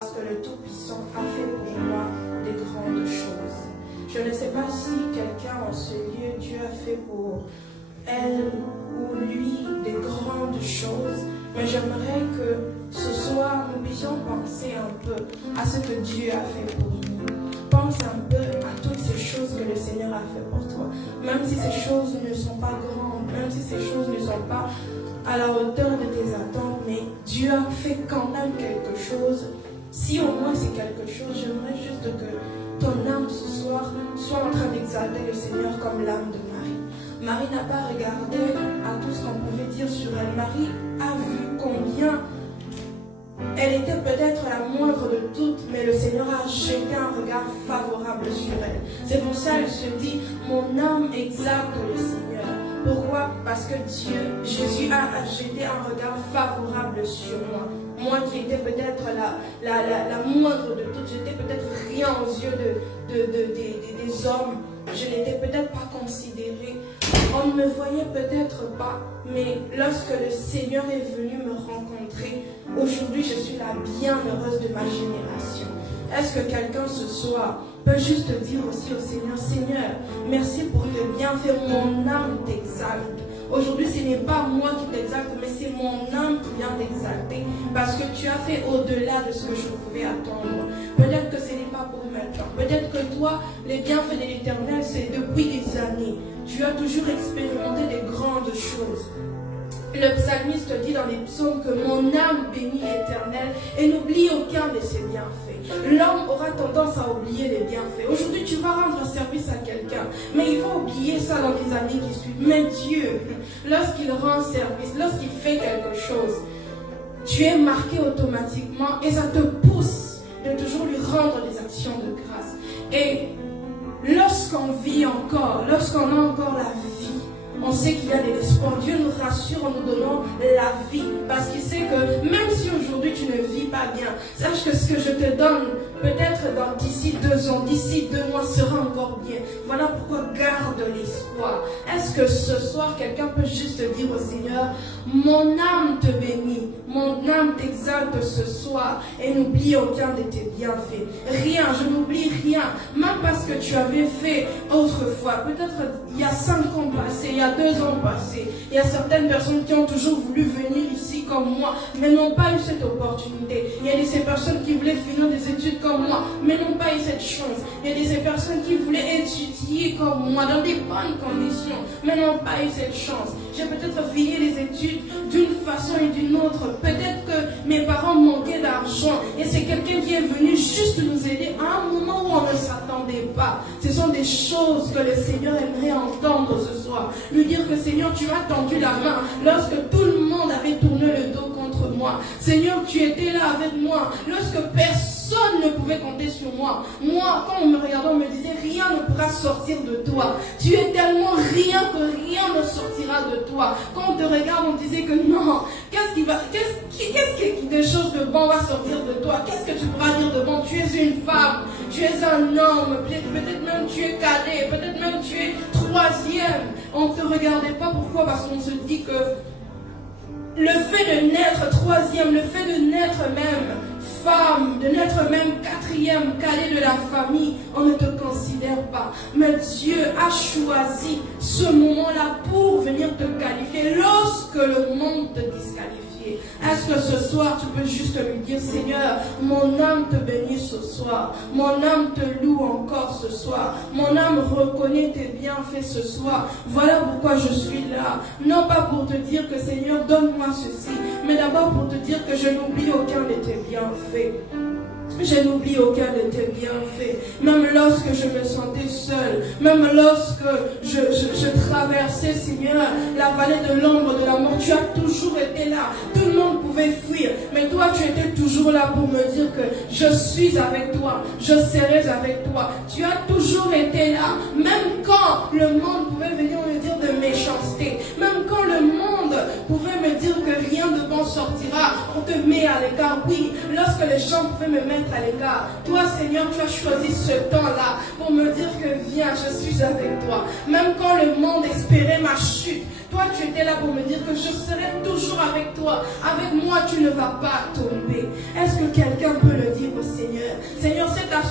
parce que le Tout-Puissant a fait pour moi des grandes choses. Je ne sais pas si quelqu'un en ce lieu, Dieu a fait pour elle ou lui des grandes choses, mais j'aimerais que ce soir nous puissions penser un peu à ce que Dieu a fait pour nous. Pense un peu à toutes ces choses que le Seigneur a fait pour toi, même si ces choses ne sont pas grandes, même si ces choses ne sont pas à la hauteur de tes attentes, mais Dieu a fait quand même quelque chose. Si au moins c'est quelque chose, j'aimerais juste que ton âme ce soir soit en train d'exalter le Seigneur comme l'âme de Marie. Marie n'a pas regardé à tout ce qu'on pouvait dire sur elle. Marie a vu combien elle était peut-être la moindre de toutes, mais le Seigneur a jeté un regard favorable sur elle. C'est pour ça qu'elle se dit, mon âme exalte le Seigneur. Pourquoi? Parce que Jésus a jeté un regard favorable sur moi. Moi qui étais peut-être la moindre de toutes, j'étais peut-être rien aux yeux des hommes. Je n'étais peut-être pas considérée. On ne me voyait peut-être pas. Mais lorsque le Seigneur est venu me rencontrer, aujourd'hui je suis la bienheureuse de ma génération. Est-ce que quelqu'un ce soir peut juste dire aussi au Seigneur, Seigneur, merci pour tes bienfaits, mon âme t'exalte. Aujourd'hui, ce n'est pas moi qui t'exalte, mais c'est mon âme qui vient t'exalter. Parce que tu as fait au-delà de ce que je pouvais attendre. Peut-être que ce n'est pas pour maintenant. Peut-être que toi, les bienfaits de l'Éternel, c'est depuis des années. Tu as toujours expérimenté des grandes choses. Le psalmiste dit dans les psaumes que mon âme bénit l'Éternel et n'oublie aucun de ses bienfaits. L'homme aura tendance à oublier les bienfaits. Aujourd'hui, tu vas rendre service à quelqu'un, mais il va oublier ça dans les années qui suivent. Mais Dieu, lorsqu'il rend service, lorsqu'il fait quelque chose, tu es marqué automatiquement et ça te pousse de toujours lui rendre des actions de grâce. Et lorsqu'on vit encore, lorsqu'on a encore la vie, on sait qu'il y a de l'espoir. Dieu nous rassure en nous donnant la vie. Parce qu'il sait que même si aujourd'hui tu ne vis pas bien, sache que ce que je te donne, peut-être d'ici 2 ans, d'ici 2 mois, sera encore bien. Voilà pourquoi garde l'espoir. Est-ce que ce soir, quelqu'un peut juste dire au Seigneur, mon âme te bénit, mon âme t'exalte ce soir et n'oublie aucun de tes bienfaits. Rien, je n'oublie rien. Même parce que tu avais fait autrefois, peut-être il y a 5 ans passés, il y a 2 ans passés, il y a certaines personnes qui ont toujours voulu venir ici comme moi, mais n'ont pas eu cette opportunité. Il y a de ces personnes qui voulaient finir des études comme moi, mais n'ont pas eu cette chance. Il y a de ces personnes qui voulaient étudier comme moi, dans des bonnes conditions, mais n'ont pas eu cette chance. J'ai peut-être fini les études d'une façon et d'une autre. Peut-être que mes parents manquaient d'argent et c'est quelqu'un qui est venu juste nous aider à un moment où on ne s'attendait pas. Ce sont des choses que le Seigneur aimerait entendre ce soir. Lui dire que Seigneur, tu m'as tendu la main lorsque tout le monde avait tourné le dos contre moi. Seigneur, tu étais là avec moi lorsque personne ne pouvait compter sur moi. Moi, quand on me regardait, on me disait rien ne pourra sortir de toi. Tu es tellement rien que rien ne sortira de toi. Quand on te regarde, on disait que non, qu'est-ce des choses de bon va sortir de toi? Qu'est-ce que tu pourras dire de bon? Tu es une femme, tu es un homme, peut-être même tu es cadet, peut-être même tu es 3e. On ne te regardait pas. Pourquoi? Parce qu'on se dit que le fait de naître 3e, le fait de naître même femme, de naître même 4e cadet de la famille, on ne te considère pas. Mais Dieu a choisi ce moment-là pour venir te qualifier lorsque le monde te disqualifie. Est-ce que ce soir tu peux juste lui dire, Seigneur, mon âme te bénit ce soir, mon âme te loue encore ce soir, mon âme reconnaît tes bienfaits ce soir. Voilà pourquoi je suis là. Non pas pour te dire que Seigneur, donne-moi ceci, mais d'abord pour te dire que je n'oublie aucun de tes bienfaits. Je n'oublie aucun de tes bienfaits. Même lorsque je me sentais seule, même lorsque je traversais, Seigneur, la vallée de l'ombre de la mort, tu as toujours été là. Tout le monde pouvait fuir, mais toi, tu étais toujours là pour me dire que je suis avec toi, je serai avec toi. Tu as toujours été là, même quand le monde pouvait venir me dire de méchanceté, même quand le monde pouvait me dire que rien de bon sortira, on te met à l'écart. Oui, lorsque les gens pouvaient me mettre à l'écart, toi Seigneur, tu as choisi ce temps-là pour me dire que viens, je suis avec toi. Même quand le monde espérait ma chute, toi tu étais là pour me dire que je serai toujours avec toi. Avec moi tu ne vas pas tomber. Est-ce que quelqu'un peut le dire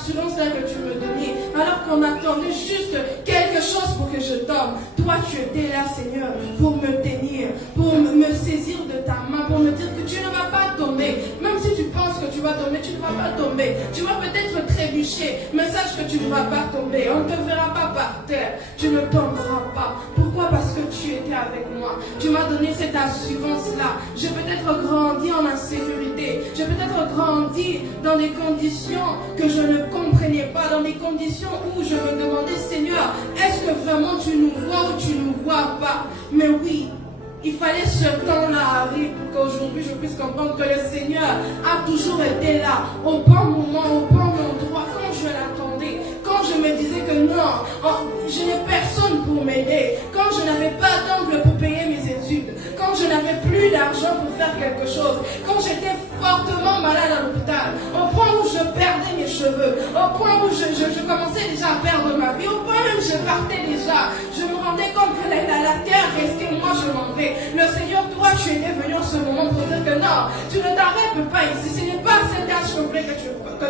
assurance-là que tu me donnais, alors qu'on attendait juste quelque chose pour que je tombe. Toi, tu étais là, Seigneur, pour me tenir, pour me saisir de ta main, pour me dire que tu ne vas pas tomber. Même si tu penses que tu vas tomber, tu ne vas pas tomber. Tu vas peut-être trébucher, mais sache que tu ne vas pas tomber. On ne te verra pas par terre. Tu ne tomberas pas. Pourquoi? Parce que tu étais avec moi. Tu m'as donné cette assurance-là. J'ai peut-être grandi en insécurité. J'ai peut-être grandi dans des conditions que je ne comprenais pas, dans des conditions où je me demandais, Seigneur, est-ce que vraiment tu nous vois ou tu nous vois pas? Mais oui, il fallait ce temps-là arrive pour qu'aujourd'hui je puisse comprendre que le Seigneur a toujours été là, au bon moment, au bon endroit, quand je l'attendais, quand je me disais que non, je n'ai personne pour m'aider, quand je n'avais pas d'angle pour payer mes études, quand je n'avais plus d'argent pour faire quelque chose, quand j'étais fortement malade à l'hôpital, au point où je perdais mes cheveux, au point où je commençais déjà à perdre ma vie, au point où je partais déjà, je me rendais compte que la terre restait, moi je m'en vais. Le Seigneur, toi, tu étais venu en ce moment pour dire que non, tu ne t'arrêtes pas ici. Ce n'est pas à cet âge que je voulais que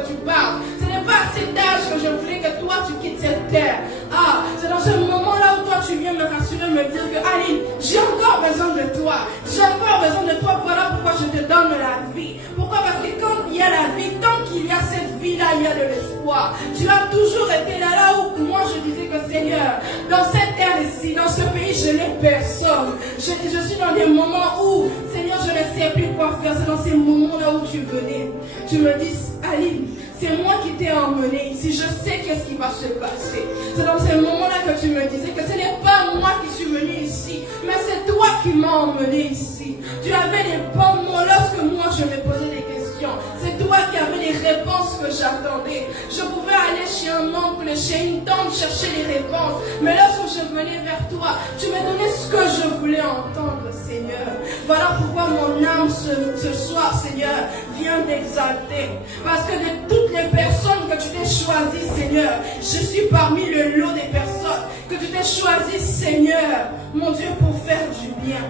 tu parles. Ce n'est pas à cet âge que je voulais que toi, tu quittes cette terre. Ah, c'est dans ce moment-là où toi, tu viens me rassurer, me dire que Aline, j'ai encore besoin de toi. J'ai encore besoin de toi. Voilà pourquoi je te donne la vie. Pourquoi? Parce que quand il y a la vie, tant qu'il y a cette vie-là, il y a de l'espoir. Tu as toujours été là où moi je disais que Seigneur, dans cette terre ici, dans ce pays, je n'ai personne. Je suis dans des moments où, Seigneur, je ne sais plus quoi faire. C'est dans ces moments-là où tu venais. Tu me dis, Aline, c'est moi qui t'ai emmené ici. Je sais qu'est-ce qui va se passer. C'est dans ces moments-là que tu me disais que ce n'est pas moi qui suis venu ici, mais c'est toi qui m'as emmené ici. Tu avais les bons mots lorsque moi je me posais des questions. C'est toi qui avais les réponses que j'attendais. Je pouvais aller chez un oncle, chez une tante, chercher les réponses. Mais lorsque je venais vers toi, tu me donnais ce que je voulais entendre, Seigneur. Voilà pourquoi mon âme ce soir, Seigneur, vient t'exalter. Parce que de toutes les personnes que tu t'es choisies, Seigneur, je suis parmi le lot des personnes que tu t'es choisies, Seigneur, mon Dieu, pour faire du bien.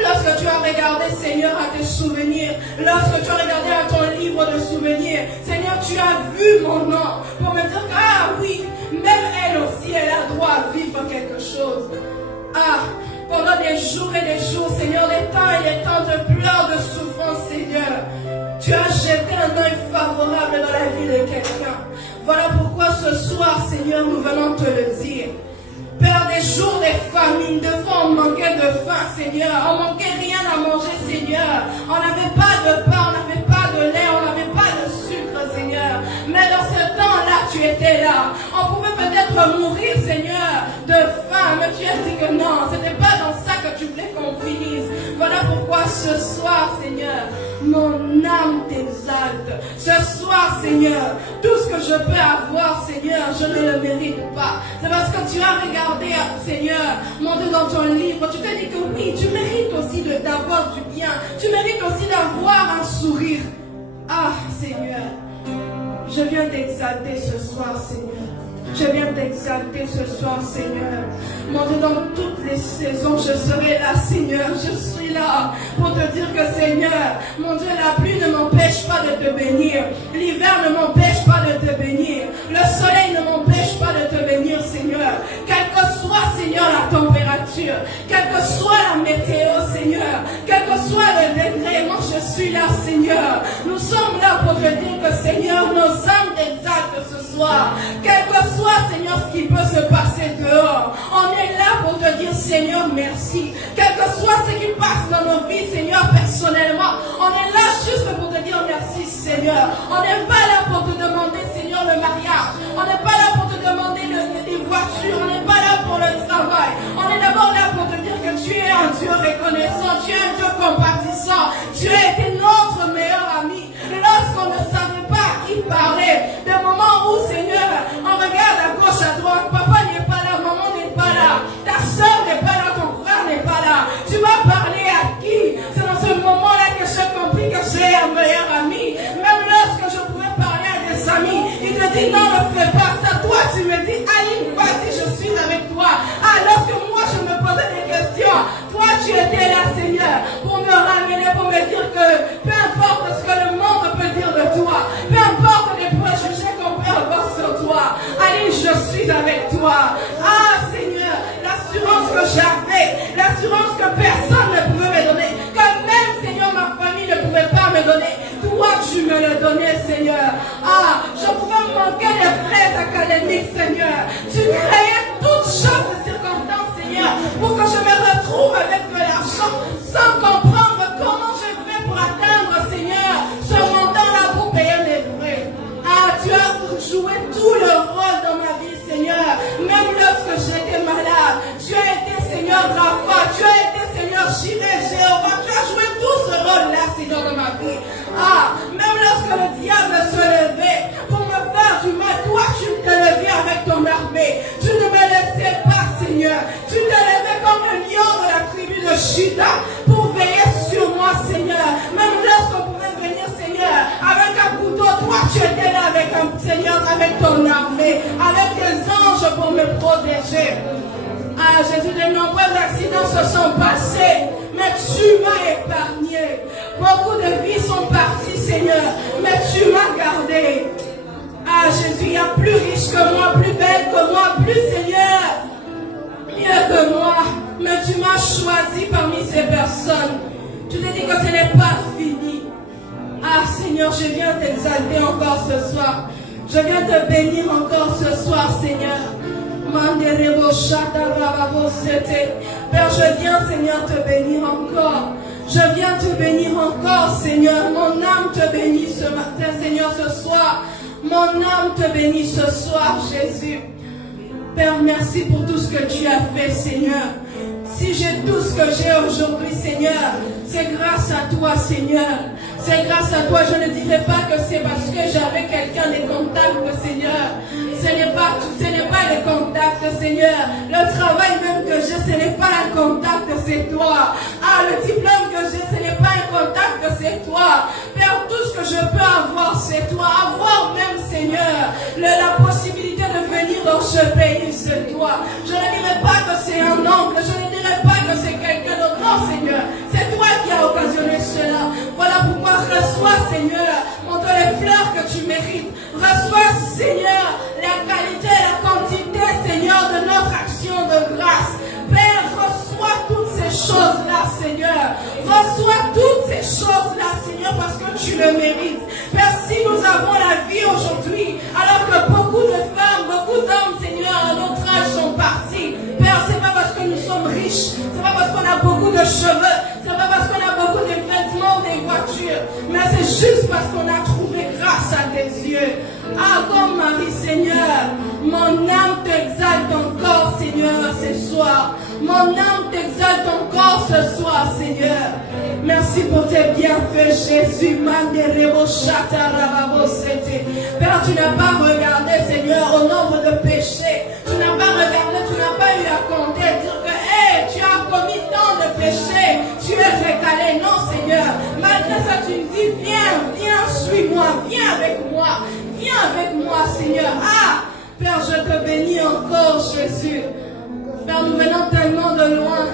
Lorsque tu as regardé, Seigneur, à tes souvenirs, lorsque tu as regardé à ton livre de souvenirs, Seigneur, tu as vu mon nom pour me dire que, ah oui, même elle aussi, elle a droit à vivre quelque chose. Ah, pendant des jours et des jours, Seigneur, les temps et les temps de pleurs, de souffrance, Seigneur, tu as jeté un œil favorable dans la vie de quelqu'un. Voilà pourquoi ce soir, Seigneur, nous venons te le dire. Père, des jours de famine, de fois on manquait de faim, Seigneur. On manquait rien à manger, Seigneur. On n'avait pas de pain, on n'avait pas de lait, on n'avait pas de sucre, Seigneur. Mais dans ce temps-là, tu étais là. On pouvait peut-être mourir, Seigneur, de faim, mais tu as dit que non, ce n'était pas dans ça que tu voulais qu'on finisse. Voilà pourquoi ce soir, Seigneur, mon âme t'exalte. Ce soir, Seigneur, tout ce que je peux avoir, Seigneur, je ne le mérite pas. C'est parce que tu as regardé, Seigneur, mon Dieu, dans ton livre, tu t'es dit que oui, tu mérites aussi d'avoir du bien. Tu mérites aussi d'avoir un sourire. Ah, Seigneur, je viens t'exalter ce soir, Seigneur. Je viens t'exalter ce soir, Seigneur. Mon Dieu, dans toutes les saisons, je serai là, Seigneur. Je suis là pour te dire que, Seigneur, mon Dieu, la pluie ne m'empêche pas de te bénir. L'hiver ne m'empêche pas de te bénir. Le soleil ne m'empêche pas de te bénir, Seigneur. Quelle que soit, Seigneur, la température, quelle que soit la météo, Seigneur, quel que soit le degré, moi je suis là, Seigneur. Nous sommes là pour te dire que, Seigneur, nos âmes t'exaltent ce soir. Quel que soit, Seigneur, ce qui peut se passer dehors, on est là pour te dire, Seigneur, merci. Quel que soit ce qui passe dans nos vies, Seigneur, personnellement, on est là juste pour te dire merci, Seigneur. On n'est pas là pour te demander, Seigneur, le mariage. On n'est pas là pour te demander les voitures. On n'est pas là pour le travail. On est d'abord là pour te dire que tu es un Dieu reconnaissant. Tu es un Dieu compatissant. Tu as été notre meilleur ami. Lorsqu'on ne savait pas à qui parler, des moments où, Seigneur, on regarde à gauche, à droite, papa n'est pas là, maman n'est pas là, ta soeur n'est pas là, ton frère n'est pas là. Tu vas parler à qui? C'est dans ce moment-là que j'ai compris que j'ai un meilleur ami. Même lorsque je pouvais parler à des amis, il te dit non, ne fais pas ça. Toi, tu me dis, Aline, vas-y, je suis avec toi. Ah, lorsque moi je me posais des questions, toi tu étais là, Seigneur, pour me ramener, pour me dire que peu importe ce que le monde peut dire de toi, peu importe les préjugés qu'on peut suis avec toi. Ah Seigneur, l'assurance que j'avais, l'assurance que personne ne pouvait me donner, que même Seigneur ma famille ne pouvait pas me donner, toi tu me le donnais Seigneur. Ah, je pouvais manquer des frais académiques Seigneur. Tu créais toutes choses de circonstances Seigneur, pour que je me retrouve avec de l'argent sans comprendre comment je fais pour atteindre Seigneur ce montant-là pour payer mes frais. Ah, tu as joué tout le rôle dans ma vie Seigneur, même lorsque j'étais malade. Tu as été Seigneur Rapha, tu as été Seigneur Jireh, Jéhovah, tu as joué tout ce rôle-là Seigneur dans ma vie. Ah, même lorsque le diable se levait pour me faire du mal, toi tu te levais avec ton armée. Tu ne me laissais pas Seigneur, tu te levais comme le lion de la tribu de Juda pour veiller sur moi Seigneur. Même lorsqu'on pouvait venir Seigneur avec un couteau, toi tu étais là avec un Seigneur, avec ton armée, avec des anges pour me protéger. Ah Jésus, de nombreux accidents se sont passés, mais tu m'as épargné. Beaucoup de vies sont parties Seigneur, mais tu m'as gardé. Ah Jésus, il y a plus riche que moi, plus belle que moi, plus Seigneur, mieux que moi, mais tu m'as choisi parmi ces personnes. Tu te dis que ce n'est pas fini. Ah Seigneur, je viens t'exalter encore ce soir. Je viens te bénir encore ce soir Seigneur. Père, je viens Seigneur te bénir encore. Je viens te bénir encore Seigneur. Mon âme te bénit ce matin Seigneur, ce soir. Mon âme te bénit ce soir Jésus. Père, merci pour tout ce que tu as fait Seigneur. Si j'ai tout ce que j'ai aujourd'hui Seigneur, c'est grâce à toi Seigneur. C'est grâce à toi. Je ne dirais pas que c'est parce que j'avais quelqu'un des contacts Seigneur. Ce n'est pas les contacts Seigneur. Le travail même que j'ai, ce n'est pas un contact, c'est toi. Ah, le diplôme que j'ai, ce n'est pas un contact, c'est toi. Père, tout ce que je peux avoir, c'est toi. Avoir même Seigneur, la possibilité de venir dans ce pays, c'est toi. Je ne dirais pas que c'est un oncle, je ne dirais pas que c'est quelqu'un d'autre. Non Seigneur, c'est toi qui as occasionné cela. Voilà pourquoi reçois Seigneur, montre les fleurs que tu mérites. Reçois Seigneur, la qualité, la quantité Seigneur de notre action de grâce. Père, reçois toutes ces choses-là Seigneur. Reçois toutes ces choses-là Seigneur, parce que tu le mérites. Père, si nous avons la vie aujourd'hui, alors que beaucoup de femmes, beaucoup d'hommes Seigneur à notre âge sont partis. Père, c'est pas parce que nous sommes riches, c'est pas parce qu'on a beaucoup de cheveux, c'est pas parce qu'on a beaucoup de vêtements, des voitures, mais c'est juste parce qu'on a trouvé grâce à tes yeux. Ah, comme Marie Seigneur, mon âme t'exalte encore Seigneur ce soir. Mon âme t'exalte encore ce soir Seigneur. Merci pour tes bienfaits Jésus. Père, tu n'as pas regardé Seigneur au nombre de péchés. Tu n'as pas regardé, tu n'as pas eu à compter, dire que hey, tu as commis tant de péchés, tu es récalé. Non Seigneur, malgré ça tu me dis viens, suis-moi, viens avec moi. Viens avec moi, Seigneur. Ah, Père, je te bénis encore, Jésus. Père, nous venons tellement de loin.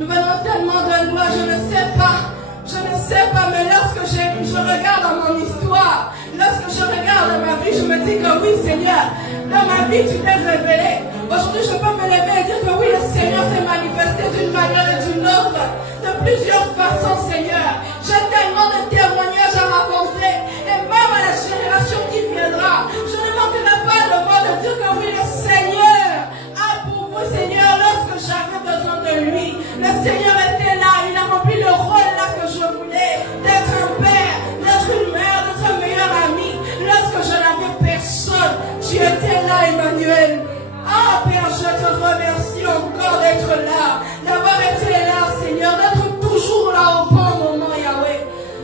Nous venons tellement de loin, je ne sais pas, mais lorsque je regarde dans mon histoire, lorsque je regarde dans ma vie, je me dis que oui, Seigneur, dans ma vie, tu t'es révélé. Aujourd'hui, je peux me lever et dire que oui, le Seigneur s'est manifesté d'une manière et d'une autre, de plusieurs façons, Seigneur. J'ai tellement de témoignages à raconter, et même à la génération qui viendra, je ne manquerai pas le mot de dire que oui, le Seigneur a pour vous, Seigneur, lorsque j'avais besoin de lui, le Seigneur était là, il a rempli le rôle là que je voulais, d'être un père, d'être une mère, d'être un meilleur ami. Lorsque je n'avais personne, tu étais là, Emmanuel. Ah, Père, je te remercie encore d'être là, d'avoir été là, Seigneur, d'être toujours là au bon moment, Yahweh.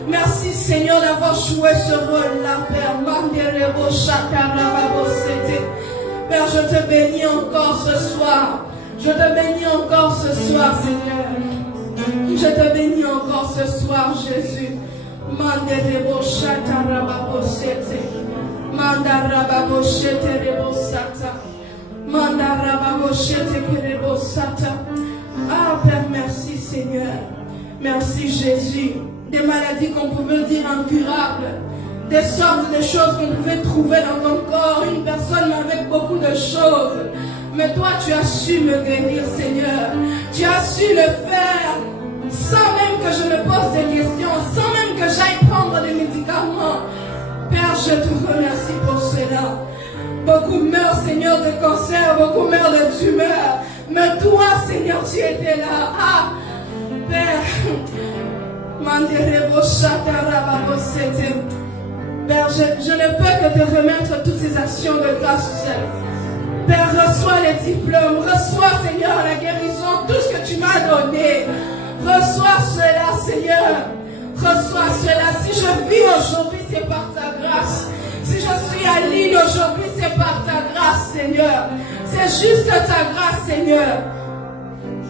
Merci, Seigneur, d'avoir joué ce rôle-là, Père. Père, je te bénis encore ce soir. Je te bénis encore ce soir, Seigneur. Je te bénis encore ce soir, Jésus. Ah, Père, merci, Seigneur. Merci, Jésus. Des maladies qu'on pouvait dire incurables, des sortes de choses qu'on pouvait trouver dans ton corps, une personne avec beaucoup de choses. Mais toi, tu as su me guérir, Seigneur. Tu as su le faire sans même que je me pose des questions, sans même que j'aille prendre des médicaments. Père, je te remercie pour cela. Beaucoup meurent, Seigneur, de cancer, beaucoup meurent de tumeur. Mais toi, Seigneur, tu étais là. Ah, Père, Père, je ne peux que te remettre toutes ces actions de grâce au ciel. Père, reçois les diplômes, reçois, Seigneur, la guérison, tout ce que tu m'as donné. Reçois cela, Seigneur. Reçois cela. Si je vis aujourd'hui, c'est par ta grâce. Si je suis à Lille aujourd'hui, c'est par ta grâce, Seigneur. C'est juste ta grâce, Seigneur.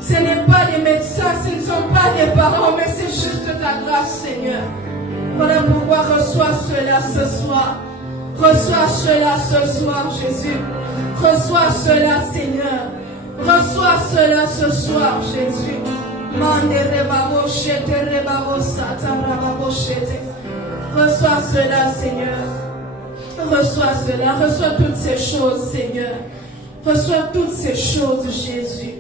Ce n'est pas des médecins, ce ne sont pas des parents, mais c'est juste ta grâce, Seigneur. Voilà pourquoi reçois cela ce soir. Reçois cela ce soir, Jésus. Reçois cela, Seigneur. Reçois cela ce soir, Jésus. Reçois cela, Seigneur. Reçois cela. Reçois toutes ces choses, Seigneur. Reçois toutes ces choses, Jésus.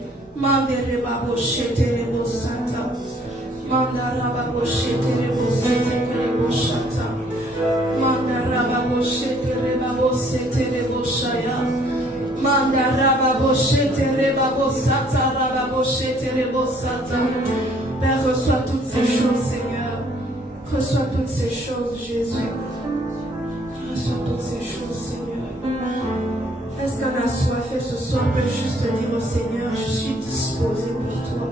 Père, reçois toutes ces choses, Seigneur. Reçois toutes ces choses, Jésus. Reçois toutes ces choses, Seigneur. Est-ce qu'un assoiffé ce soir peut juste dire au Seigneur, je suis disposé pour toi.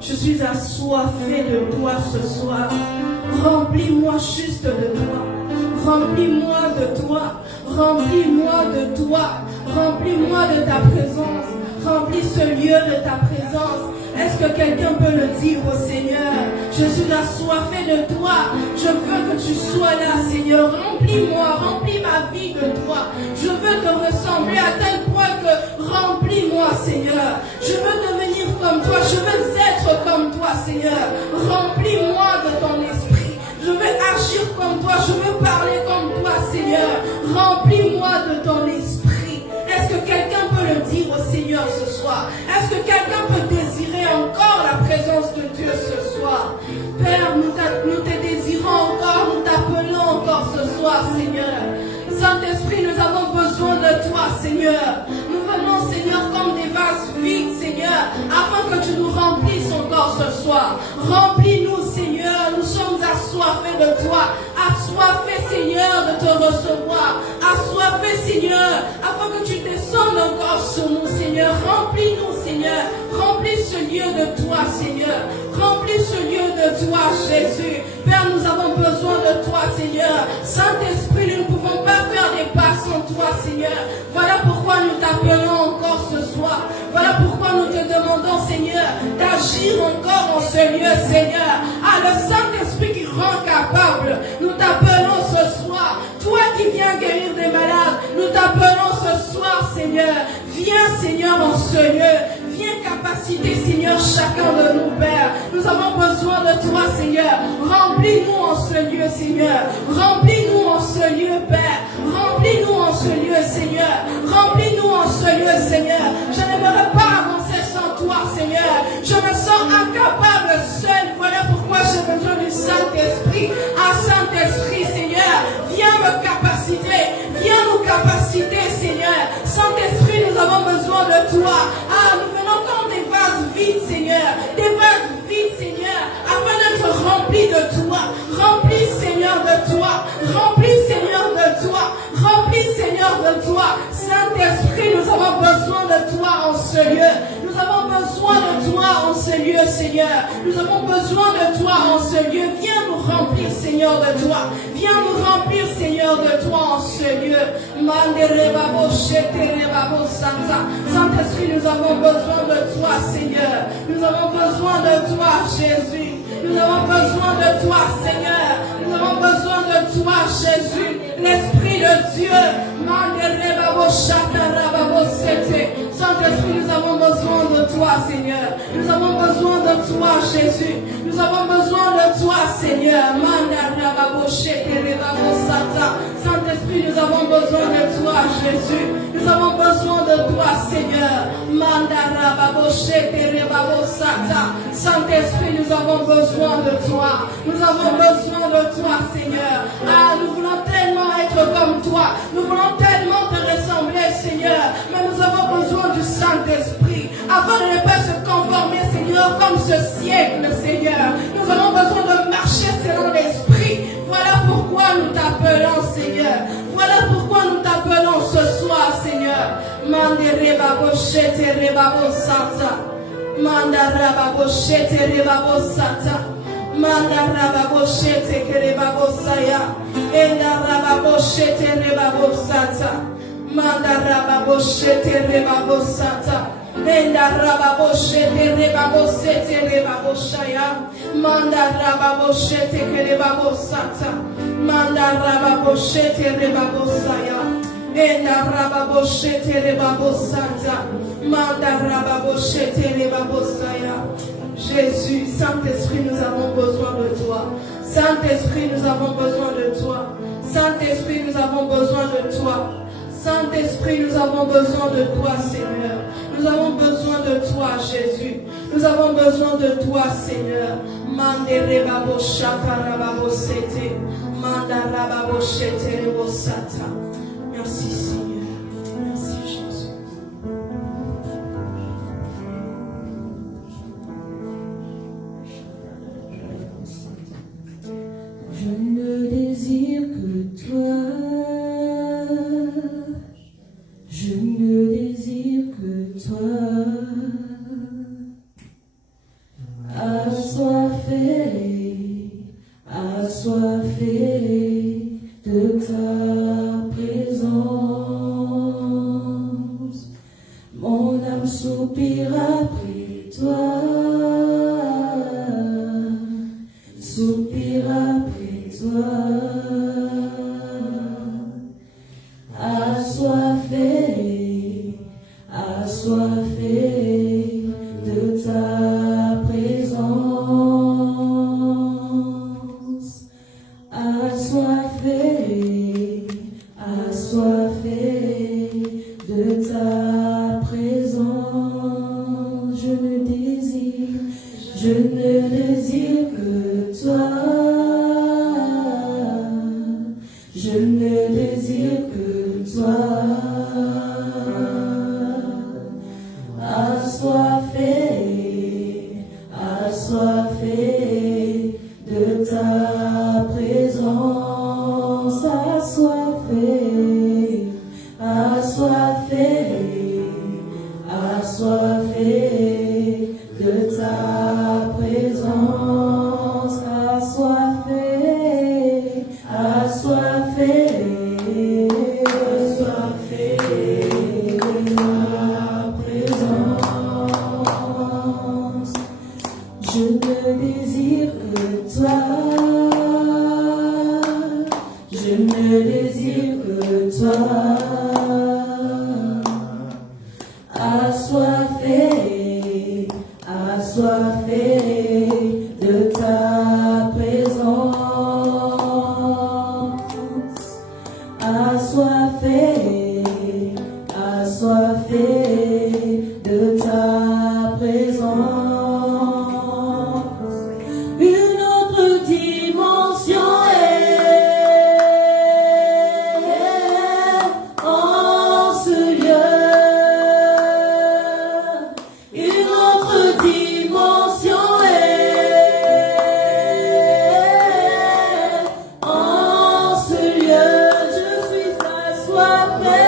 Je suis assoiffé de toi ce soir. Remplis-moi juste de toi. Remplis-moi de toi. Remplis-moi de toi. Remplis-moi de ta présence. Remplis ce lieu de ta présence. Est-ce que quelqu'un peut le dire au Seigneur? Je suis assoiffé de toi. Je veux que tu sois là, Seigneur. Remplis-moi, remplis ma vie de toi. Je veux te ressembler à tel point que remplis-moi, Seigneur. Je veux devenir comme toi. Je veux être comme toi, Seigneur. Remplis-moi de ton esprit. Je veux agir comme toi. Je veux parler comme toi, Seigneur. Remplis-moi de ton esprit. Est-ce que quelqu'un peut le dire au Seigneur ce soir? Est-ce que quelqu'un peut désirer encore la présence de Dieu ce soir? Père, nous te désirons encore, nous t'appelons encore ce soir, Seigneur. Saint-Esprit, nous avons besoin de toi, Seigneur. Nous venons, Seigneur, comme des vases vides, Seigneur, afin que tu nous remplisses encore ce soir. Remplis-nous, Seigneur, nous sommes assoiffés de toi. Assoiffés, Seigneur, de te recevoir. Assoiffés, Seigneur, afin que tu descendes encore sur nous, Seigneur. Remplis-nous, Seigneur. Remplis ce lieu de toi, Seigneur. Remplis ce lieu de toi, Jésus. Père, nous avons besoin de toi, Seigneur. Saint-Esprit, nous ne pouvons pas faire des pas sans toi, Seigneur. Voilà pourquoi nous t'appelons encore ce soir. Voilà pourquoi nous te demandons, Seigneur, d'agir encore en ce lieu, Seigneur. Ah, le Saint-Esprit qui rend capable. Nous t'appelons ce soir. Toi qui viens guérir des malades, nous t'appelons ce soir, Seigneur. Viens, Seigneur, en ce lieu. Viens capaciter, Seigneur, chacun de nous, Père. Nous avons besoin de toi, Seigneur. Remplis-nous en ce lieu, Seigneur. Remplis-nous en ce lieu, Père. Remplis-nous en ce lieu, Seigneur. Remplis-nous en ce lieu, Seigneur. Je n'aimerais pas avancer sans toi, Seigneur. Je me sens incapable seul. Voilà pourquoi j'ai besoin du Saint-Esprit. Ah, Saint-Esprit, Seigneur, viens me capaciter. Viens nous capaciter, Seigneur. Saint-Esprit, nous avons besoin de toi. Ah, nous venons comme des vases vides, Seigneur. Des vases vides, Seigneur, afin d'être remplis de toi. Remplis, Seigneur, de toi. Remplis, Seigneur, de toi. Remplis, Seigneur, de toi. Saint-Esprit, nous avons besoin de toi en ce lieu. Nous avons besoin de toi en ce lieu, Seigneur. Nous avons besoin de toi en ce lieu. Viens nous remplir, Seigneur, de toi. Viens nous remplir, Seigneur, de toi en ce lieu. Saint-Esprit, nous avons besoin de toi, Seigneur. Nous avons besoin de toi, Jésus. Nous avons besoin de toi, Seigneur. Nous avons besoin de toi, Jésus. L'Esprit de Dieu. Saint-Esprit, nous avons besoin de toi. toi, Seigneur. Nous avons besoin de toi, Jésus. Nous avons besoin de toi, Seigneur. Saint-Esprit, nous avons besoin de toi, Jésus. Nous avons besoin de toi, Seigneur. Saint-Esprit, nous avons besoin de toi. Nous avons besoin de toi, Seigneur. Ah, nous voulons tellement être comme toi. Nous voulons tellement te ressembler, Seigneur. Mais nous avons besoin du Saint-Esprit afin de ne pas se conformer, Seigneur, comme ce siècle, Seigneur. Nous avons besoin de marcher selon l'Esprit. Voilà pourquoi nous t'appelons, Seigneur. Voilà pourquoi nous t'appelons ce soir, Seigneur. Mandereba boshete rebabo sata. Mandaraba boshete rebabo sata. Mandaraba boshete kerebabo saya. Endaraba boshete rebabo sata. Mandaraba boshete rebabo sata. Endaraba boshete rebabo sete rebabo shaya. Mandaraba boshete kerebabo sata. Mandaraba boshete rebabo saya. Endaraba boshete rebabo sata. Mandaraba boshete rebabo saya. Jésus, Saint-Esprit, nous avons besoin de toi. Saint-Esprit, nous avons besoin de toi. Saint-Esprit, nous avons besoin de toi. Saint-Esprit, nous avons besoin de toi, Seigneur. Nous avons besoin de toi, Jésus. Nous avons besoin de toi, Seigneur. Manderebabo shakarababo sete. Mandarababo shete rebo sata. Merci, Seigneur. Merci, Jésus. Je ne désire que toi. Je ne désire que toi. Assoiffé de ta présence. Mon âme soupire après toi. Soupire après toi. Assoiffé de ta présence. Assoiffé de ta présence. Je ne désire que toi. Je ne désire que toi. Assoiffé de ta présence. Assoiffé de ta présence. Assoiffé de ta présence. Je ne désire que toi. Je ne désire que toi. Assoiffé de ta présence. Assoiffé de ta présence. Une autre dimension est en ce lieu. Une autre dimension est en ce lieu. Je suis assoiffé.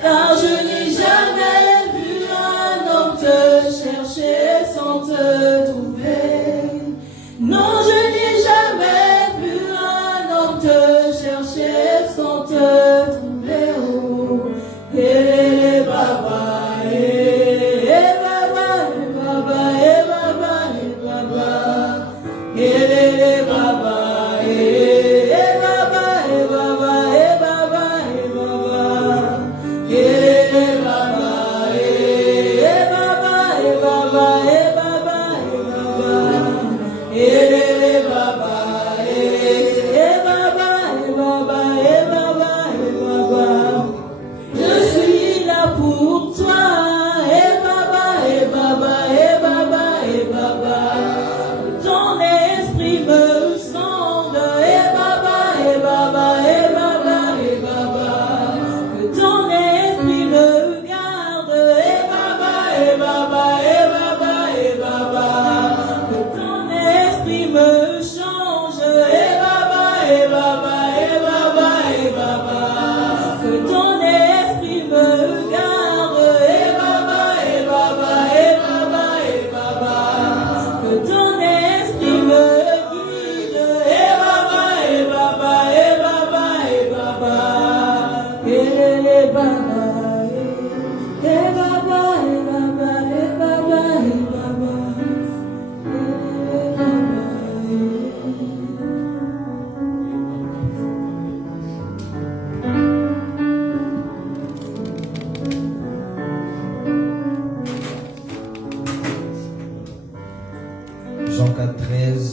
Car je n'ai jamais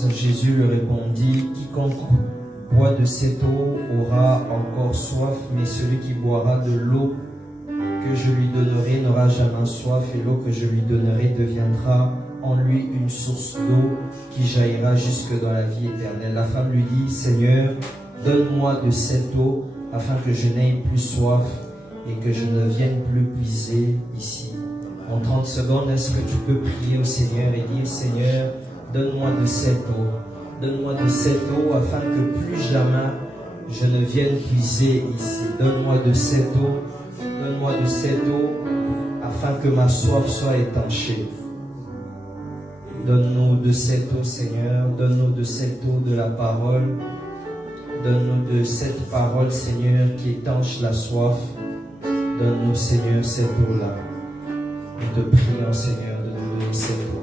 Jésus lui répondit, quiconque boit de cette eau aura encore soif, mais celui qui boira de l'eau que je lui donnerai n'aura jamais soif, et l'eau que je lui donnerai deviendra en lui une source d'eau qui jaillira jusque dans la vie éternelle. La femme lui dit, Seigneur, donne-moi de cette eau afin que je n'aie plus soif et que je ne vienne plus puiser ici. En 30 secondes, est-ce que tu peux prier au Seigneur et dire, Seigneur, donne-moi de cette eau. Donne-moi de cette eau afin que plus jamais je ne vienne puiser ici. Donne-moi de cette eau. Donne-moi de cette eau afin que ma soif soit étanchée. Donne-nous de cette eau, Seigneur. Donne-nous de cette eau de la parole. Donne-nous de cette parole, Seigneur, qui étanche la soif. Donne-nous, Seigneur, cette eau-là. Nous te prions, Seigneur, de nous donner cette eau.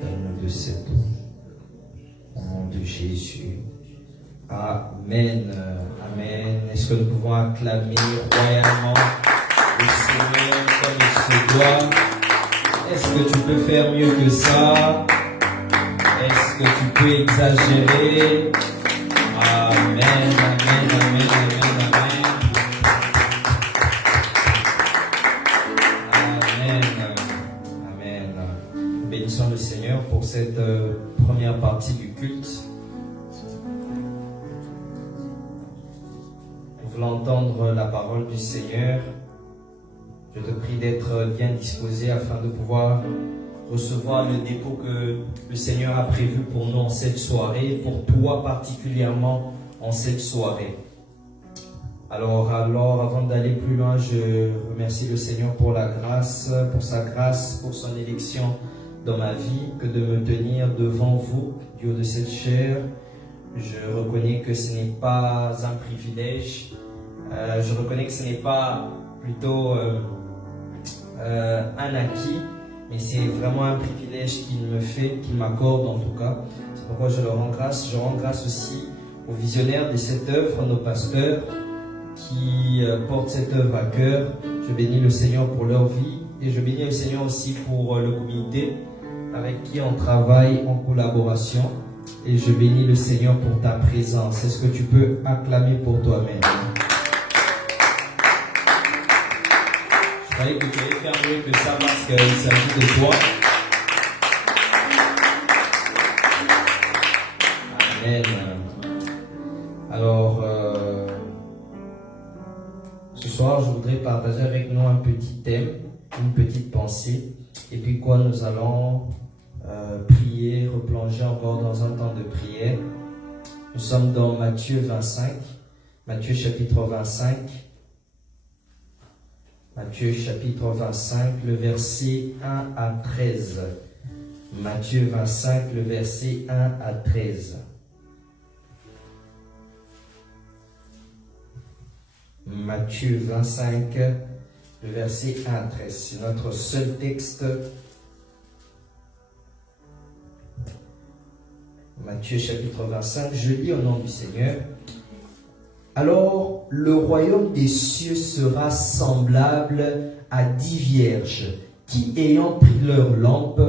Donne-nous de cette eau. Au nom de Jésus. Amen. Amen. Est-ce que nous pouvons acclamer royalement le Seigneur comme il se doit? Est-ce que tu peux faire mieux que ça? Est-ce que tu peux exagérer? Amen, amen, amen, amen, amen. Amen. Amen. Bénissons le Seigneur pour cette première partie du culte. Nous voulons entendre la parole du Seigneur. Je te prie d'être bien disposé afin de pouvoir recevoir le dépôt que le Seigneur a prévu pour nous en cette soirée, pour toi particulièrement en cette soirée. Alors avant d'aller plus loin, je remercie le Seigneur pour la grâce, pour sa grâce, pour son élection dans ma vie, que de me tenir devant vous, du haut de cette chair. Je reconnais que ce n'est pas un privilège. Je reconnais que ce n'est pas plutôt un acquis, mais c'est vraiment un privilège qu'il me fait, qu'il m'accorde en tout cas. C'est pourquoi je le rends grâce. Je rends grâce aussi aux visionnaires de cette œuvre, nos pasteurs qui portent cette œuvre à cœur. Je bénis le Seigneur pour leur vie et je bénis le Seigneur aussi pour le comité avec qui on travaille en collaboration. Et je bénis le Seigneur pour ta présence. Est-ce que tu peux acclamer pour toi-même? Je croyais que tu allais faire mieux que ça parce qu'il s'agit de toi. Amen. Alors, ce soir, je voudrais partager avec nous un petit thème, une petite pensée, et puis quoi, nous allons prier, replonger encore dans un temps de prière. Nous sommes dans Matthieu 25, Matthieu chapitre 25. Matthieu chapitre 25, le verset 1 à 13. Matthieu 25, le verset 1 à 13. Matthieu 25, le verset 1 à 13. C'est notre seul texte. Matthieu chapitre 25, je lis au nom du Seigneur. Alors, le royaume des cieux sera semblable à 10 vierges qui, ayant pris leur lampe,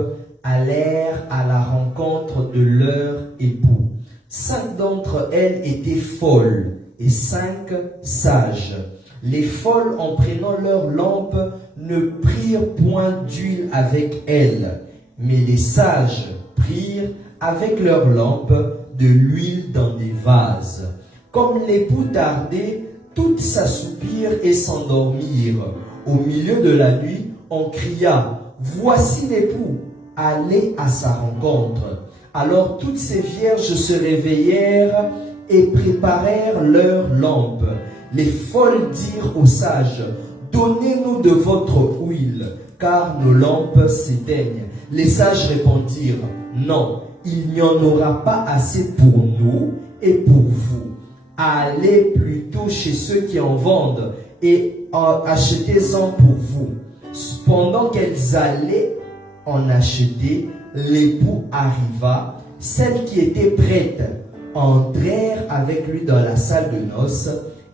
allèrent à la rencontre de leur époux. 5 d'entre elles étaient folles et 5 sages. Les folles, en prenant leur lampe, ne prirent point d'huile avec elles, mais les sages prirent avec leur lampe de l'huile dans des vases. Comme l'époux tardait, toutes s'assoupirent et s'endormirent. Au milieu de la nuit, on cria, « Voici l'époux, allez à sa rencontre. » Alors toutes ces vierges se réveillèrent et préparèrent leurs lampes. Les folles dirent aux sages, « Donnez-nous de votre huile, car nos lampes s'éteignent. » Les sages répondirent, « Non, il n'y en aura pas assez pour nous et pour vous. Allez plutôt chez ceux qui en vendent et achetez-en pour vous. » Pendant qu'elles allaient en acheter, l'époux arriva. Celle qui était prête entrèrent avec lui dans la salle de noces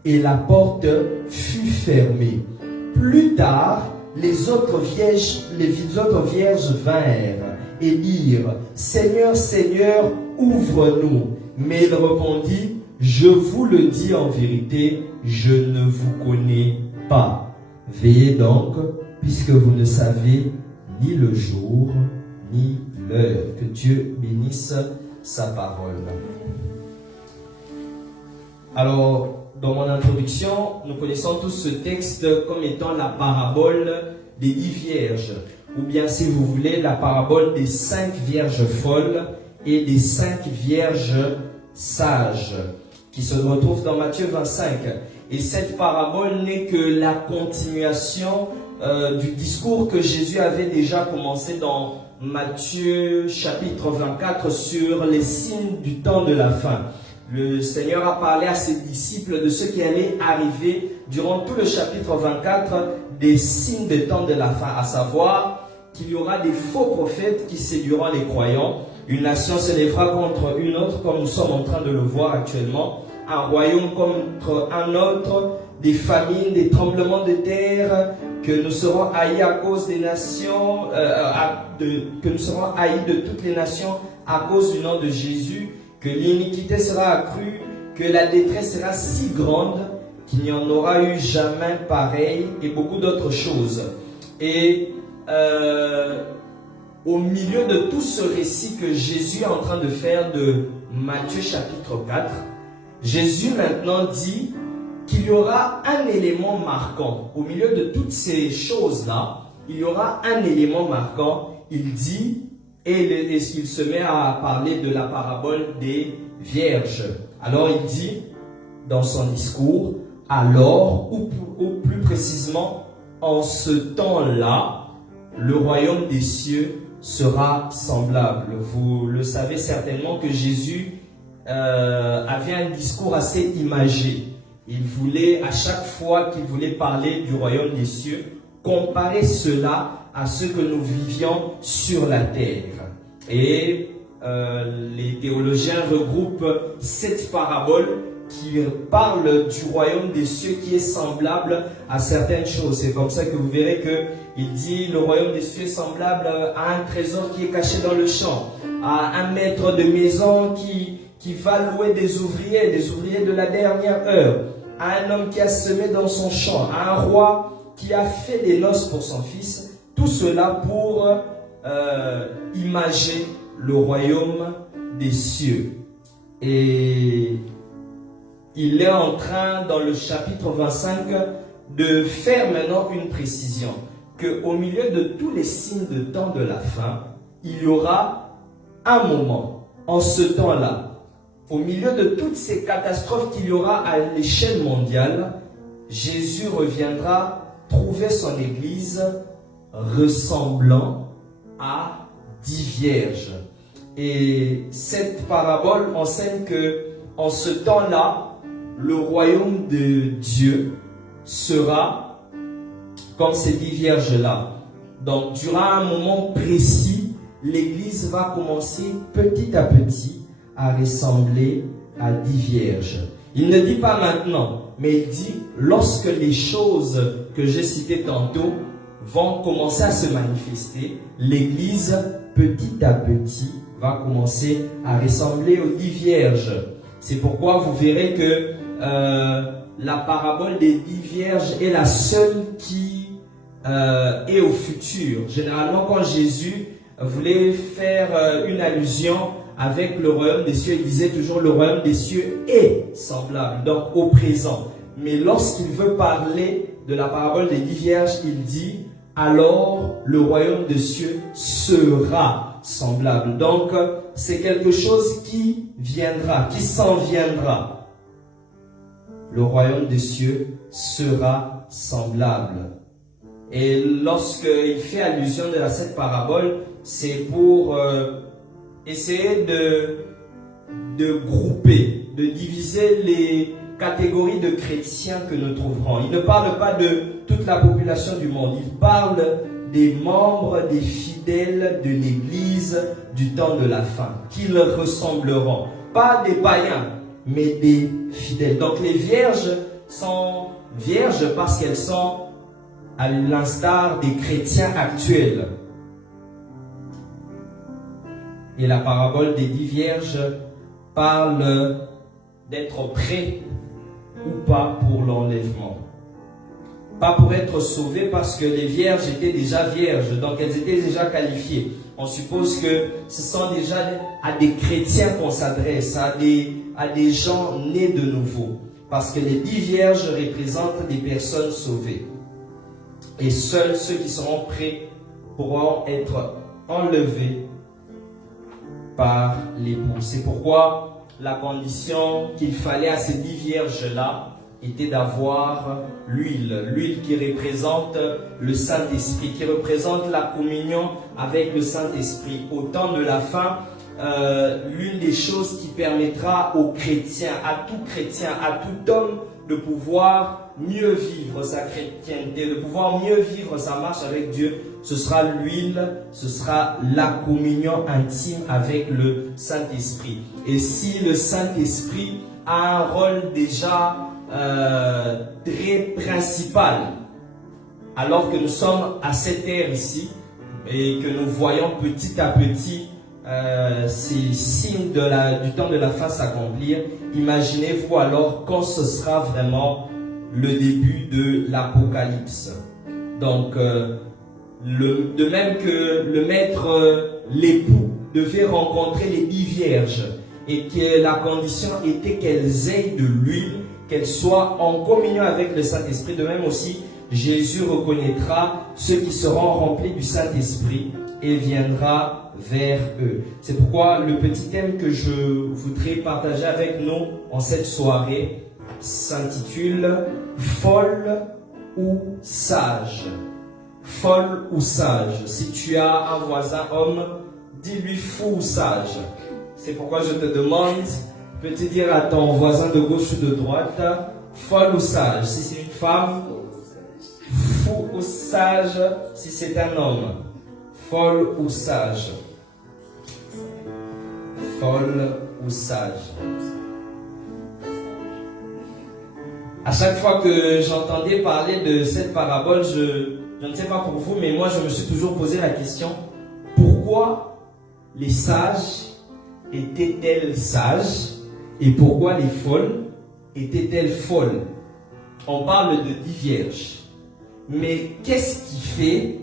et la porte fut fermée. Plus tard, les autres vierges vinrent et dirent, Seigneur, Seigneur, ouvre-nous. Mais il répondit, je vous le dis en vérité, je ne vous connais pas. Veillez donc, puisque vous ne savez ni le jour, ni l'heure. Que Dieu bénisse sa parole. Alors, dans mon introduction, nous connaissons tous ce texte comme étant la parabole des 10 vierges, ou bien, si vous voulez, la parabole des 5 vierges folles et des 5 vierges sages, qui se retrouvent dans Matthieu 25. Et cette parabole n'est que la continuation du discours que Jésus avait déjà commencé dans Matthieu chapitre 24 sur les signes du temps de la fin. Le Seigneur a parlé à ses disciples de ce qui allait arriver durant tout le chapitre 24 des signes des temps de la fin, à savoir qu'il y aura des faux prophètes qui séduiront les croyants. Une nation s'élèvera contre une autre, comme nous sommes en train de le voir actuellement. Un royaume contre un autre, des famines, des tremblements de terre, que nous serons haïs à cause des nations, que nous serons haïs de toutes les nations à cause du nom de Jésus, que l'iniquité sera accrue, que la détresse sera si grande qu'il n'y en aura eu jamais pareil, et beaucoup d'autres choses. Et au milieu de tout ce récit que Jésus est en train de faire de Matthieu chapitre 4, Jésus maintenant dit qu'il y aura un élément marquant. Au milieu de toutes ces choses-là, il y aura un élément marquant. Il dit, et il se met à parler de la parabole des vierges. Alors il dit dans son discours, alors, ou plus précisément, en ce temps-là, le royaume des cieux sera semblable. Vous le savez certainement que Jésus avait un discours assez imagé. Il voulait, à chaque fois qu'il voulait parler du royaume des cieux, comparer cela à ce que nous vivions sur la terre. Et les théologiens regroupent cette parabole qui parle du royaume des cieux qui est semblable à certaines choses. C'est comme ça que vous verrez qu'il dit le royaume des cieux est semblable à un trésor qui est caché dans le champ, à un maître de maison qui va louer des ouvriers de la dernière heure, à un homme qui a semé dans son champ, à un roi qui a fait des noces pour son fils. Tout cela pour imager le royaume des cieux. Et il est en train, dans le chapitre 25, de faire maintenant une précision, qu'au milieu de tous les signes de temps de la fin, il y aura un moment, en ce temps-là, au milieu de toutes ces catastrophes qu'il y aura à l'échelle mondiale, Jésus reviendra trouver son église ressemblant à 10 vierges. Et cette parabole enseigne que en ce temps-là, le royaume de Dieu sera comme ces 10 vierges-là. Donc, durant un moment précis, l'église va commencer petit à petit à ressembler à 10 vierges. Il ne dit pas maintenant, mais il dit lorsque les choses que j'ai citées tantôt vont commencer à se manifester, l'église petit à petit va commencer à ressembler aux 10 vierges. C'est pourquoi vous verrez que la parabole des 10 vierges est la seule qui est au futur. Généralement, quand Jésus voulait faire une allusion avec le royaume des cieux, il disait toujours le royaume des cieux est semblable, donc au présent. Mais lorsqu'il veut parler de la parabole des 10 vierges, il dit alors le royaume des cieux sera semblable. Donc c'est quelque chose qui viendra, qui s'en viendra. Le royaume des cieux sera semblable. Et lorsqu'il fait allusion à cette parabole, c'est pour essayer de grouper, de diviser les catégories de chrétiens que nous trouverons. Il ne parle pas de toute la population du monde, il parle des membres des fidèles de l'Église du temps de la fin, qu'ils ressembleront. Pas des païens, mais des fidèles. Donc les vierges sont vierges parce qu'elles sont à l'instar des chrétiens actuels. Et la parabole des 10 vierges parle d'être prêt ou pas pour l'enlèvement. Pas pour être sauvés parce que les vierges étaient déjà vierges, donc elles étaient déjà qualifiées. On suppose que ce sont déjà à des chrétiens qu'on s'adresse, à des gens nés de nouveau. Parce que les 10 vierges représentent des personnes sauvées. Et seuls ceux qui seront prêts pourront être enlevés par l'époux. C'est pourquoi la condition qu'il fallait à ces 10 vierges-là était d'avoir l'huile qui représente le Saint-Esprit, qui représente la communion avec le Saint-Esprit. Au temps de la fin, l'une des choses qui permettra aux chrétiens, à tout homme de pouvoir mieux vivre sa chrétienté, de pouvoir mieux vivre sa marche avec Dieu, ce sera l'huile, ce sera la communion intime avec le Saint-Esprit. Et si le Saint-Esprit a un rôle déjà très principal, alors que nous sommes à cette ère ici et que nous voyons petit à petit ces signes du temps de la fin s'accomplir, imaginez-vous alors quand ce sera vraiment le début de l'Apocalypse. Donc de même que le maître, l'époux devait rencontrer les 10 vierges et que la condition était qu'elles aient de l'huile, qu'elles soient en communion avec le Saint-Esprit. De même aussi, Jésus reconnaîtra ceux qui seront remplis du Saint-Esprit et viendra vers eux. C'est pourquoi le petit thème que je voudrais partager avec nous en cette soirée s'intitule « Folle ou sage ». Folle ou sage. Si tu as un voisin homme, dis-lui fou ou sage. C'est pourquoi je te demande, peux-tu dire à ton voisin de gauche ou de droite, folle ou sage? Si c'est une femme, fou ou sage si c'est un homme. Folle ou sage? Folle ou sage? À chaque fois que j'entendais parler de cette parabole, je ne sais pas pour vous, mais moi je me suis toujours posé la question, pourquoi les sages étaient-elles sages et pourquoi les folles étaient-elles folles? On parle de 10 vierges, mais qu'est-ce qui fait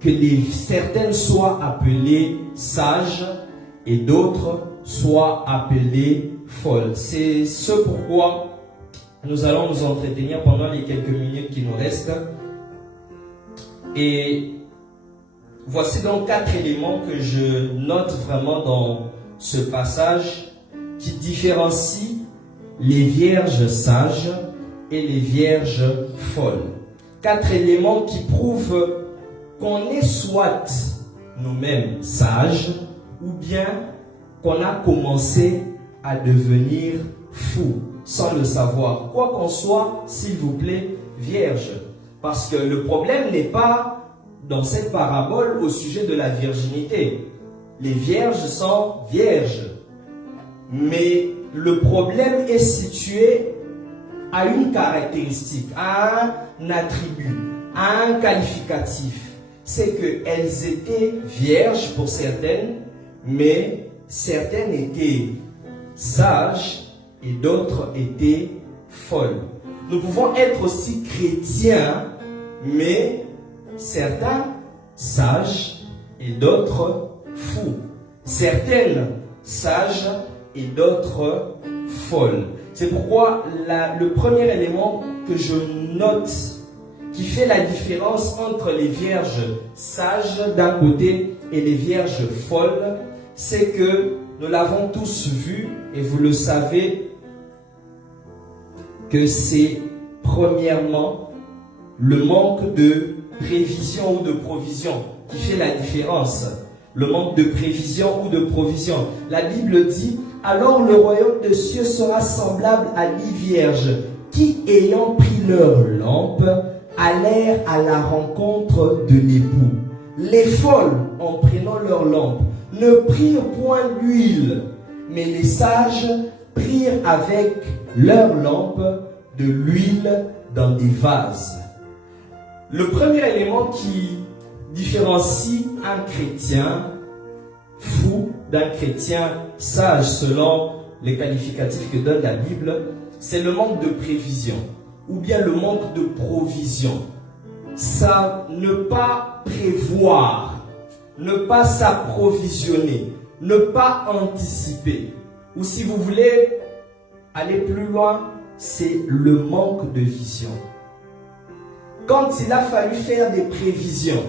que certaines soient appelées sages et d'autres soient appelées folles? C'est ce pourquoi nous allons nous entretenir pendant les quelques minutes qui nous restent. Et voici donc 4 éléments que je note vraiment dans ce passage qui différencient les vierges sages et les vierges folles. 4 éléments qui prouvent qu'on est soit nous-mêmes sages ou bien qu'on a commencé à devenir fous sans le savoir. Quoi qu'on soit, s'il vous plaît, vierge. Parce que le problème n'est pas dans cette parabole au sujet de la virginité. Les vierges sont vierges. Mais le problème est situé à une caractéristique, à un attribut, à un qualificatif. C'est qu'elles étaient vierges pour certaines, mais certaines étaient sages et d'autres étaient folles. Nous pouvons être aussi chrétiens, mais certains sages et d'autres fous. Certaines sages et d'autres folles. C'est pourquoi le premier élément que je note qui fait la différence entre les vierges sages d'un côté et les vierges folles, c'est que nous l'avons tous vu et vous le savez que c'est premièrement le manque de prévision ou de provision qui fait la différence. Le manque de prévision ou de provision. La Bible dit, alors le royaume des cieux sera semblable à 10 vierges qui, ayant pris leur lampe, allèrent à la rencontre de l'époux. Les folles, en prenant leur lampe, ne prirent point l'huile, mais les sages prirent avec leur lampe de l'huile dans des vases. Le premier élément qui différencie un chrétien fou d'un chrétien sage selon les qualificatifs que donne la Bible, c'est le manque de prévision ou bien le manque de provision. Ça, ne pas prévoir, ne pas s'approvisionner, ne pas anticiper. Ou si vous voulez aller plus loin, c'est le manque de vision. Quand il a fallu faire des prévisions,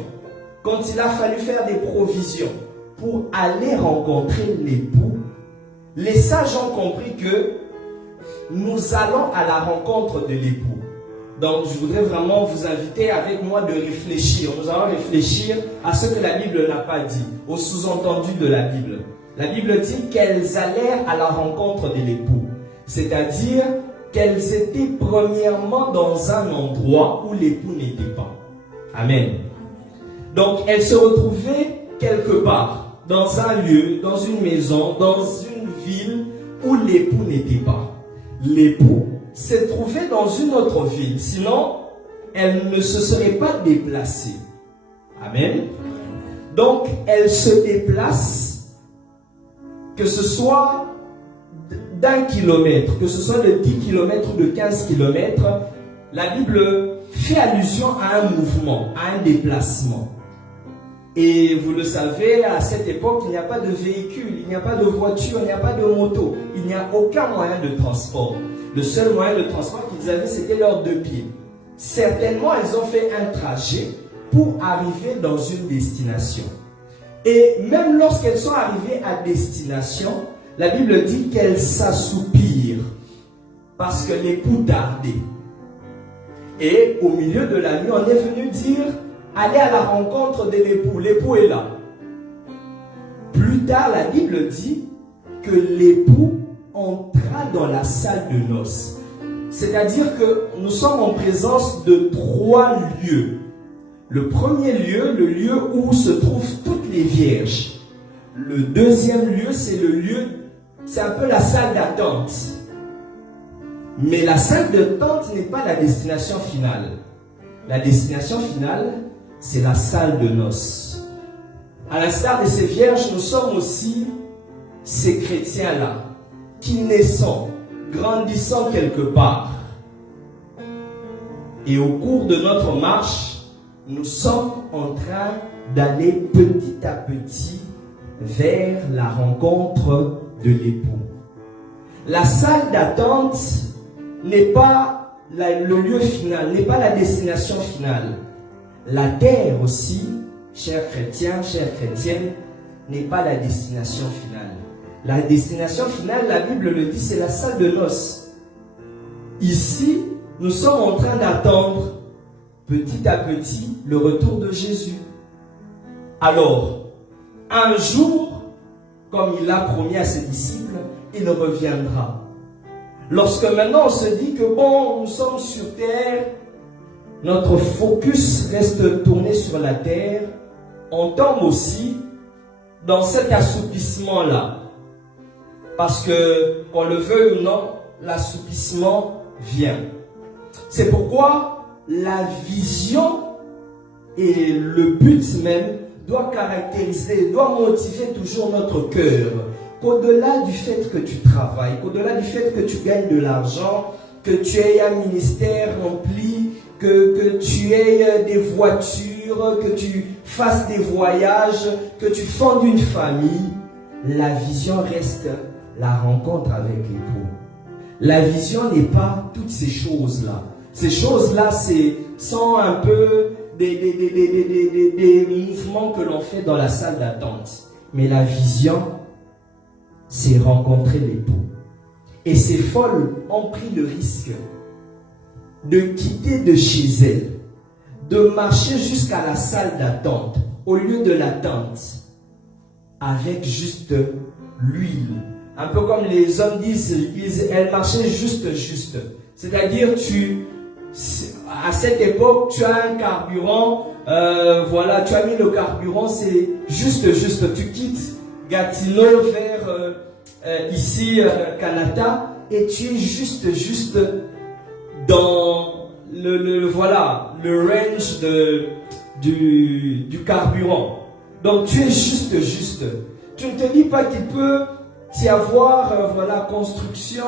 quand il a fallu faire des provisions pour aller rencontrer l'époux, les sages ont compris que nous allons à la rencontre de l'époux. Donc, je voudrais vraiment vous inviter avec moi de réfléchir. Nous allons réfléchir à ce que la Bible n'a pas dit, au sous-entendu de la Bible. La Bible dit qu'elles allèrent à la rencontre de l'époux. C'est-à-dire qu'elles étaient premièrement dans un endroit où l'époux n'était pas. Amen. Donc, elles se retrouvaient quelque part, dans un lieu, dans une maison, dans une ville où l'époux n'était pas. L'époux s'est trouvé dans une autre ville, sinon elle ne se serait pas déplacée. Amen. Donc elle se déplace, que ce soit d'1 kilomètre, que ce soit de 10 kilomètres ou de 15 kilomètres, la Bible fait allusion à un mouvement, à un déplacement. Et vous le savez, à cette époque, il n'y a pas de véhicule, il n'y a pas de voiture, il n'y a pas de moto, il n'y a aucun moyen de transport. Le seul moyen de transport qu'ils avaient, c'était leurs 2 pieds. Certainement, ils ont fait un trajet pour arriver dans une destination. Et même lorsqu'elles sont arrivées à destination, la Bible dit qu'elles s'assoupirent parce que l'époux tardait. Et au milieu de la nuit, on est venu dire: allez à la rencontre de l'époux. L'époux est là. Plus tard, la Bible dit que l'époux entra dans la salle de noces. C'est-à-dire que nous sommes en présence de 3 lieux. Le premier lieu, le lieu où se trouvent toutes les vierges. Le deuxième lieu, c'est un peu la salle d'attente. Mais la salle d'attente n'est pas la destination finale. La destination finale, c'est la salle de noces. À l'instar de ces vierges, nous sommes aussi ces chrétiens-là, qui naissons, grandissant quelque part. Et au cours de notre marche, nous sommes en train d'aller petit à petit vers la rencontre de l'époux. La salle d'attente n'est pas le lieu final, n'est pas la destination finale. La terre aussi, chers chrétiens, chères chrétiennes, n'est pas la destination finale. La destination finale, la Bible le dit, c'est la salle de noces. Ici, nous sommes en train d'attendre petit à petit le retour de Jésus. Alors, un jour, comme il l'a promis à ses disciples, il reviendra. Lorsque maintenant on se dit que bon, nous sommes sur terre, notre focus reste tourné sur la terre, on tombe aussi dans cet assoupissement-là. Parce que, qu'on le veuille ou non, l'assoupissement vient. C'est pourquoi la vision et le but même doit caractériser, doit motiver toujours notre cœur. Qu'au-delà du fait que tu travailles, qu'au-delà du fait que tu gagnes de l'argent, que tu aies un ministère rempli, que tu aies des voitures, que tu fasses des voyages, que tu fondes une famille, la vision reste la rencontre avec l'époux. La vision n'est pas toutes ces choses-là. Ces choses-là, sont un peu des mouvements que l'on fait dans la salle d'attente. Mais la vision, c'est rencontrer l'époux. Et ces folles ont pris le risque de quitter de chez elles, de marcher jusqu'à la salle d'attente, au lieu de l'attente, avec juste l'huile. Un peu comme les hommes disent, elles marchaient juste. C'est-à-dire, tu À cette époque, tu as un carburant, voilà, tu as mis le carburant, c'est juste, tu quittes Gatineau vers ici, Canada, et tu es juste dans voilà, le range du carburant. Donc tu es juste. Tu ne te dis pas qu'il peut y avoir voilà, construction,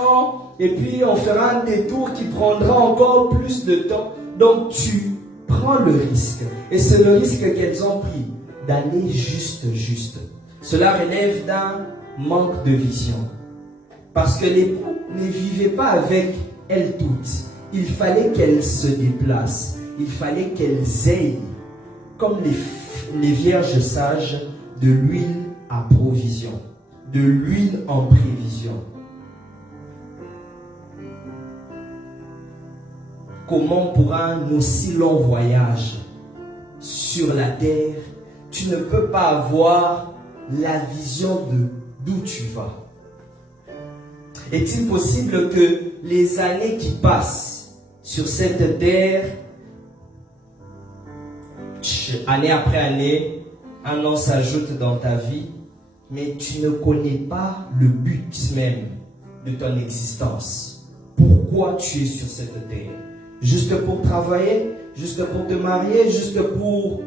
et puis on fera un détour qui prendra encore plus de temps. Donc tu prends le risque. Et c'est le risque qu'elles ont pris, d'aller juste. Cela relève d'un manque de vision. Parce que l'époux ne vivait pas avec elles toutes. Il fallait qu'elles se déplacent. Il fallait qu'elles aient, comme les vierges sages, de l'huile à provision, de l'huile en prévision. Comment pour un aussi long voyage sur la terre, tu ne peux pas avoir la vision de d'où tu vas? Est-il possible que les années qui passent sur cette terre, année après année, un an s'ajoute dans ta vie, mais tu ne connais pas le but même de ton existence? Pourquoi tu es sur cette terre? Juste pour travailler? Juste pour te marier? Juste pour,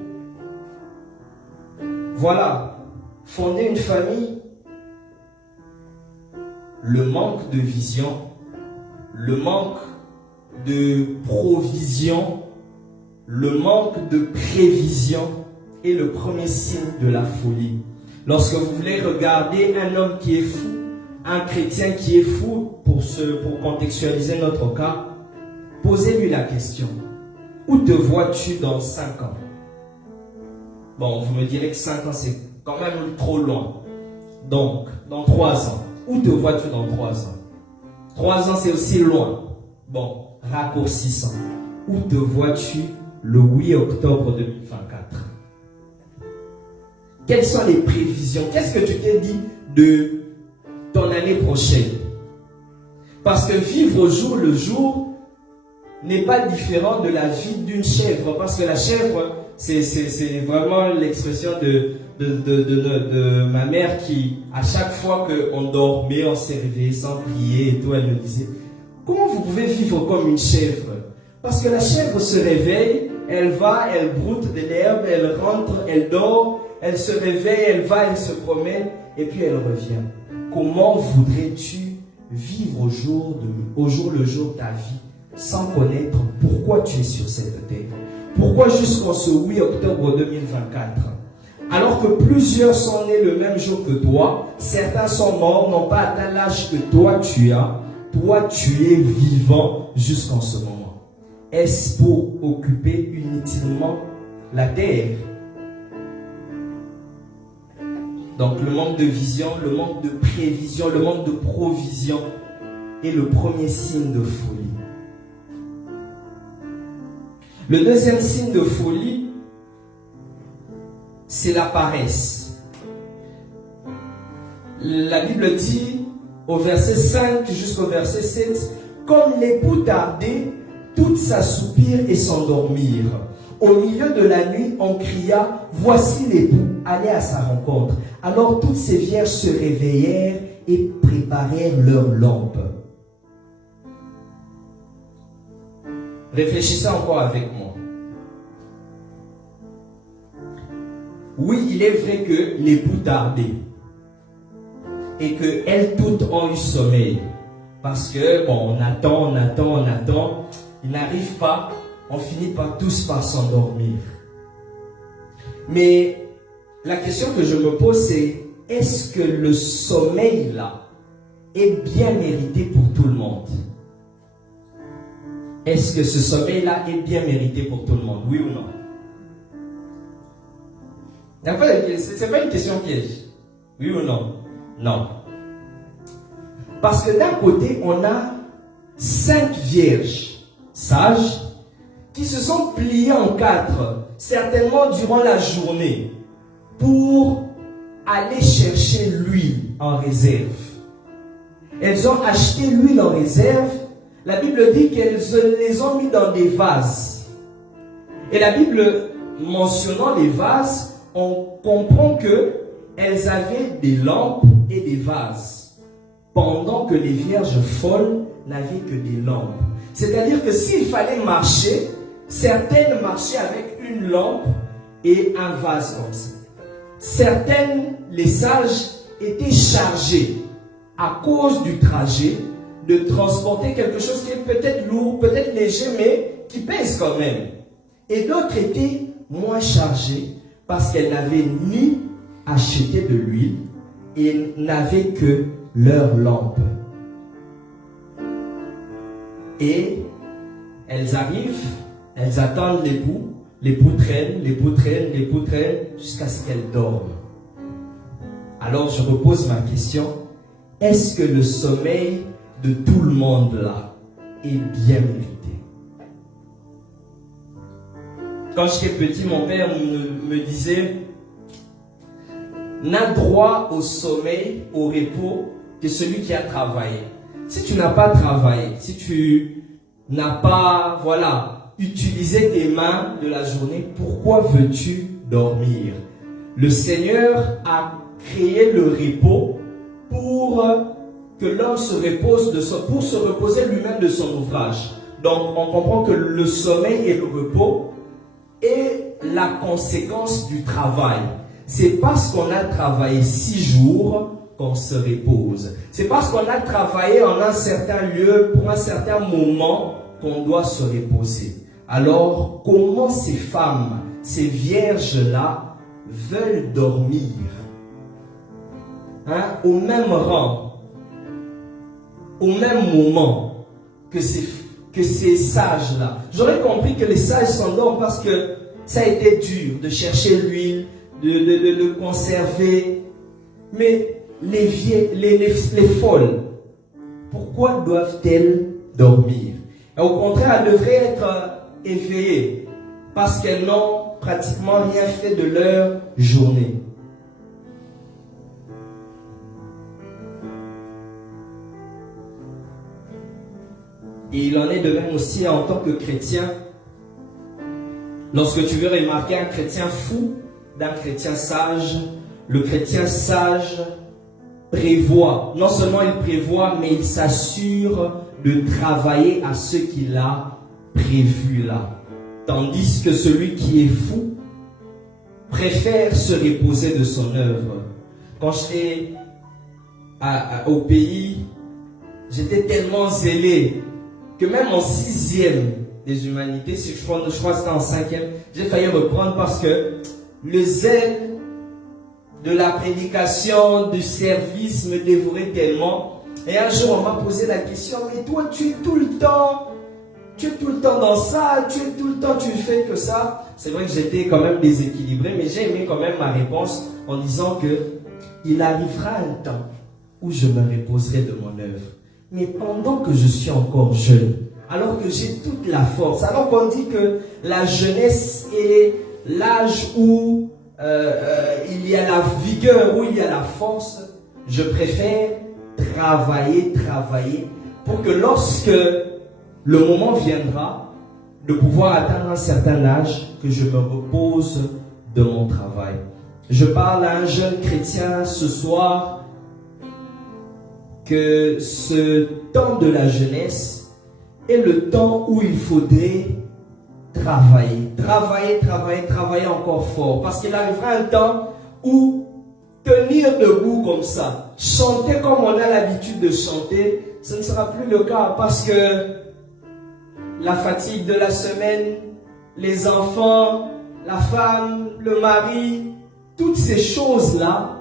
voilà, fonder une famille? Le manque de vision, le manque de provision, le manque de prévision est le premier signe de la folie. Lorsque vous voulez regarder un homme qui est fou, un chrétien qui est fou, pour contextualiser notre cas, posez-lui la question: où te vois-tu dans 5 ans? Bon, vous me direz que 5 ans c'est quand même trop loin. Donc, dans 3 ans, où te vois-tu dans 3 ans? 3 ans c'est aussi loin. Bon, raccourcissant. Où te vois-tu le 8 octobre 2024? Quelles sont les prévisions? Qu'est-ce que tu t'es dit de ton année prochaine? Parce que vivre au jour le jour n'est pas différent de la vie d'une chèvre. Parce que la chèvre, c'est vraiment l'expression de ma mère qui, à chaque fois qu'on dormait, on s'est réveillé sans prier et tout, elle me disait: comment vous pouvez vivre comme une chèvre? Parce que la chèvre se réveille, elle va, elle broute de l'herbe, elle rentre, elle dort, elle se réveille, elle va, elle se promène, et puis elle revient. Comment voudrais-tu vivre au jour le jour ta vie, sans connaître pourquoi tu es sur cette terre? Pourquoi jusqu'en ce 8 octobre 2024? Alors que plusieurs sont nés le même jour que toi, certains sont morts, n'ont pas atteint l'âge que toi tu as, toi tu es vivant jusqu'en ce moment. Est-ce pour occuper inutilement la terre? Donc le manque de vision, le manque de prévision, le manque de provision est le premier signe de folie. Le deuxième signe de folie, c'est la paresse. La Bible dit au verset 5 jusqu'au verset 7, comme l'époux tardait, toutes s'assoupirent et s'endormirent. Au milieu de la nuit, on cria: voici l'époux, allez à sa rencontre. Alors toutes ces vierges se réveillèrent et préparèrent leurs lampes. Réfléchissez encore avec moi. Oui, il est vrai que l'époux tardait et qu'elles toutes ont eu sommeil. Parce que, bon, on attend, il n'arrive pas, on finit tous par s'endormir. Mais la question que je me pose, c'est: est-ce que le sommeil là est bien mérité pour tout le monde? Est-ce que ce sommeil là est bien mérité pour tout le monde? Oui ou non? Ce n'est pas une question piège. Oui ou non? Non. Parce que d'un côté, on a 5 vierges sages qui se sont pliées en 4, certainement durant la journée, pour aller chercher l'huile en réserve. Elles ont acheté l'huile en réserve. la Bible dit qu'elles les ont mis dans des vases. Et la Bible mentionnant les vases, on comprend que elles avaient des lampes et des vases, pendant que les vierges folles n'avaient que des lampes. C'est-à-dire que s'il fallait marcher, certaines marchaient avec une lampe et un vase comme ça. Certaines, les sages, étaient chargées à cause du trajet de transporter quelque chose qui est peut-être lourd, peut-être léger, mais qui pèse quand même. Et d'autres étaient moins chargées parce qu'elles n'avaient ni acheté de l'huile et n'avaient que leur lampe. Et elles arrivent, elles attendent l'époux traîne jusqu'à ce qu'elles dorment. Alors je repose ma question, est-ce que le sommeil de tout le monde là est bien mérité? Quand j'étais petit, mon père me disait, n'a droit au sommeil, au repos, que celui qui a travaillé. Si tu n'as pas travaillé, si tu n'as pas, utilisé tes mains de la journée, pourquoi veux-tu dormir? Le Seigneur a créé le repos pour que l'homme se repose pour se reposer lui-même de son ouvrage. Donc on comprend que le sommeil et le repos est la conséquence du travail. C'est parce qu'on a travaillé 6 jours qu'on se repose. C'est parce qu'on a travaillé en un certain lieu pour un certain moment qu'on doit se reposer. Alors, comment ces femmes, ces vierges-là, veulent dormir au même rang, au même moment que ces sages-là? J'aurais compris que les sages s'endorment parce que ça a été dur de chercher l'huile, de le conserver. Mais les folles, pourquoi doivent-elles dormir? Et au contraire, elles devraient être éveillées parce qu'elles n'ont pratiquement rien fait de leur journée. Et il en est de même aussi en tant que chrétien. Lorsque tu veux remarquer un chrétien fou d'un chrétien sage, le chrétien sage prévoit, non seulement il prévoit, mais il s'assure de travailler à ce qu'il a prévu là. Tandis que celui qui est fou préfère se reposer de son œuvre. Quand j'étais au pays, j'étais tellement zélé que même en 6e des humanités, si je crois que c'était en 5e, j'ai failli reprendre parce que le zèle de la prédication, du service me dévorait tellement. Et un jour, on m'a posé la question, mais toi, tu es tout le temps dans ça, tu fais que ça. C'est vrai que j'étais quand même déséquilibré, mais j'ai aimé quand même ma réponse en disant que il arrivera un temps où je me reposerai de mon œuvre. Mais pendant que je suis encore jeune, alors que j'ai toute la force, alors qu'on dit que la jeunesse est l'âge où il y a la vigueur, où il y a la force, je préfère travailler pour que lorsque le moment viendra de pouvoir atteindre un certain âge, que je me repose de mon travail. Je parle à un jeune chrétien ce soir que ce temps de la jeunesse est le temps où il faudrait travailler encore fort. Parce qu'il arrivera un temps où tenir debout comme ça, chanter comme on a l'habitude de chanter, ce ne sera plus le cas parce que la fatigue de la semaine, les enfants, la femme, le mari, toutes ces choses-là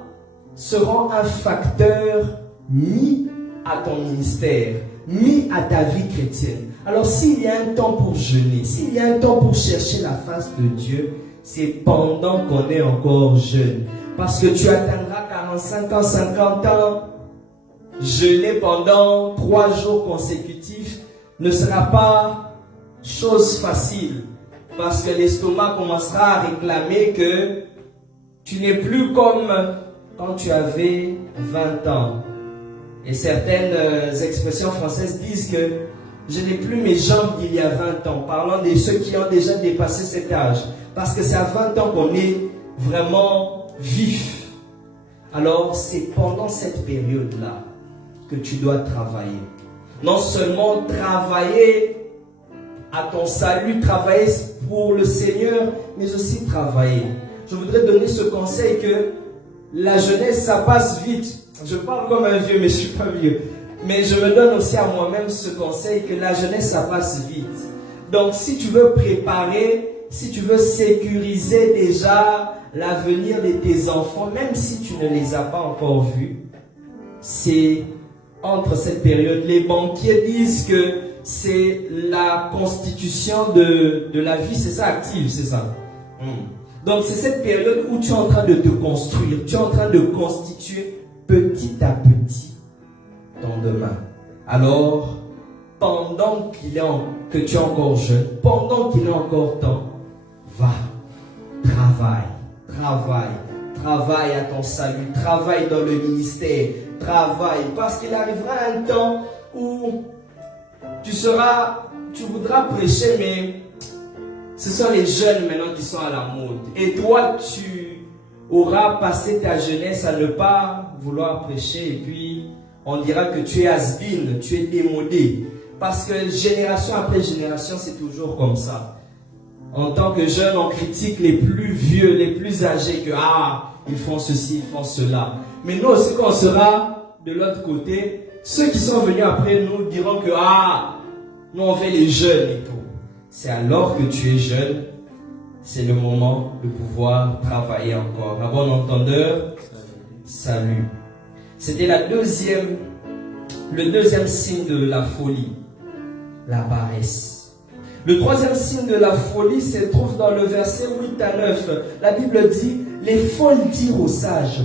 seront un facteur mis à ton ministère, mis à ta vie chrétienne. Alors s'il y a un temps pour jeûner, s'il y a un temps pour chercher la face de Dieu, c'est pendant qu'on est encore jeune. Parce que tu atteindras 45 ans, 50 ans, jeûner pendant 3 jours consécutifs ne sera pas chose facile. Parce que l'estomac commencera à réclamer que tu n'es plus comme quand tu avais 20 ans. Et certaines expressions françaises disent que Je n'ai plus mes jambes d'il y a 20 ans, parlant de ceux qui ont déjà dépassé cet âge. Parce que c'est à 20 ans qu'on est vraiment vif. Alors, c'est pendant cette période-là que tu dois travailler. Non seulement travailler à ton salut, travailler pour le Seigneur, mais aussi travailler. Je voudrais donner ce conseil que la jeunesse, ça passe vite. Je parle comme un vieux, mais je ne suis pas vieux. Mais je me donne aussi à moi-même ce conseil que la jeunesse, ça passe vite. Donc, si tu veux préparer, si tu veux sécuriser déjà l'avenir de tes enfants, même si tu ne les as pas encore vus, c'est entre cette période. Les banquiers disent que c'est la constitution de la vie, c'est ça, active, c'est ça. Donc, c'est cette période où tu es en train de te construire, tu es en train de constituer petit à petit ton demain. Alors, pendant que tu es encore jeune, pendant qu'il est encore temps, va, travaille à ton salut, travaille dans le ministère, travaille, parce qu'il arrivera un temps où tu voudras prêcher, mais ce sont les jeunes maintenant qui sont à la mode. Et toi, tu auras passé ta jeunesse à ne pas vouloir prêcher, et puis on dira que tu es has-been, tu es démodé. Parce que génération après génération, c'est toujours comme ça. En tant que jeune, on critique les plus vieux, les plus âgés, que ils font ceci, ils font cela. Mais nous aussi, quand on sera de l'autre côté, ceux qui sont venus après nous diront que nous on fait les jeunes et tout. C'est alors que tu es jeune, c'est le moment de pouvoir travailler encore. À bon entendeur, salut. C'était le deuxième signe de la folie, la paresse. Le troisième signe de la folie se trouve dans le verset 8 à 9. La Bible dit, les folles dirent aux sages,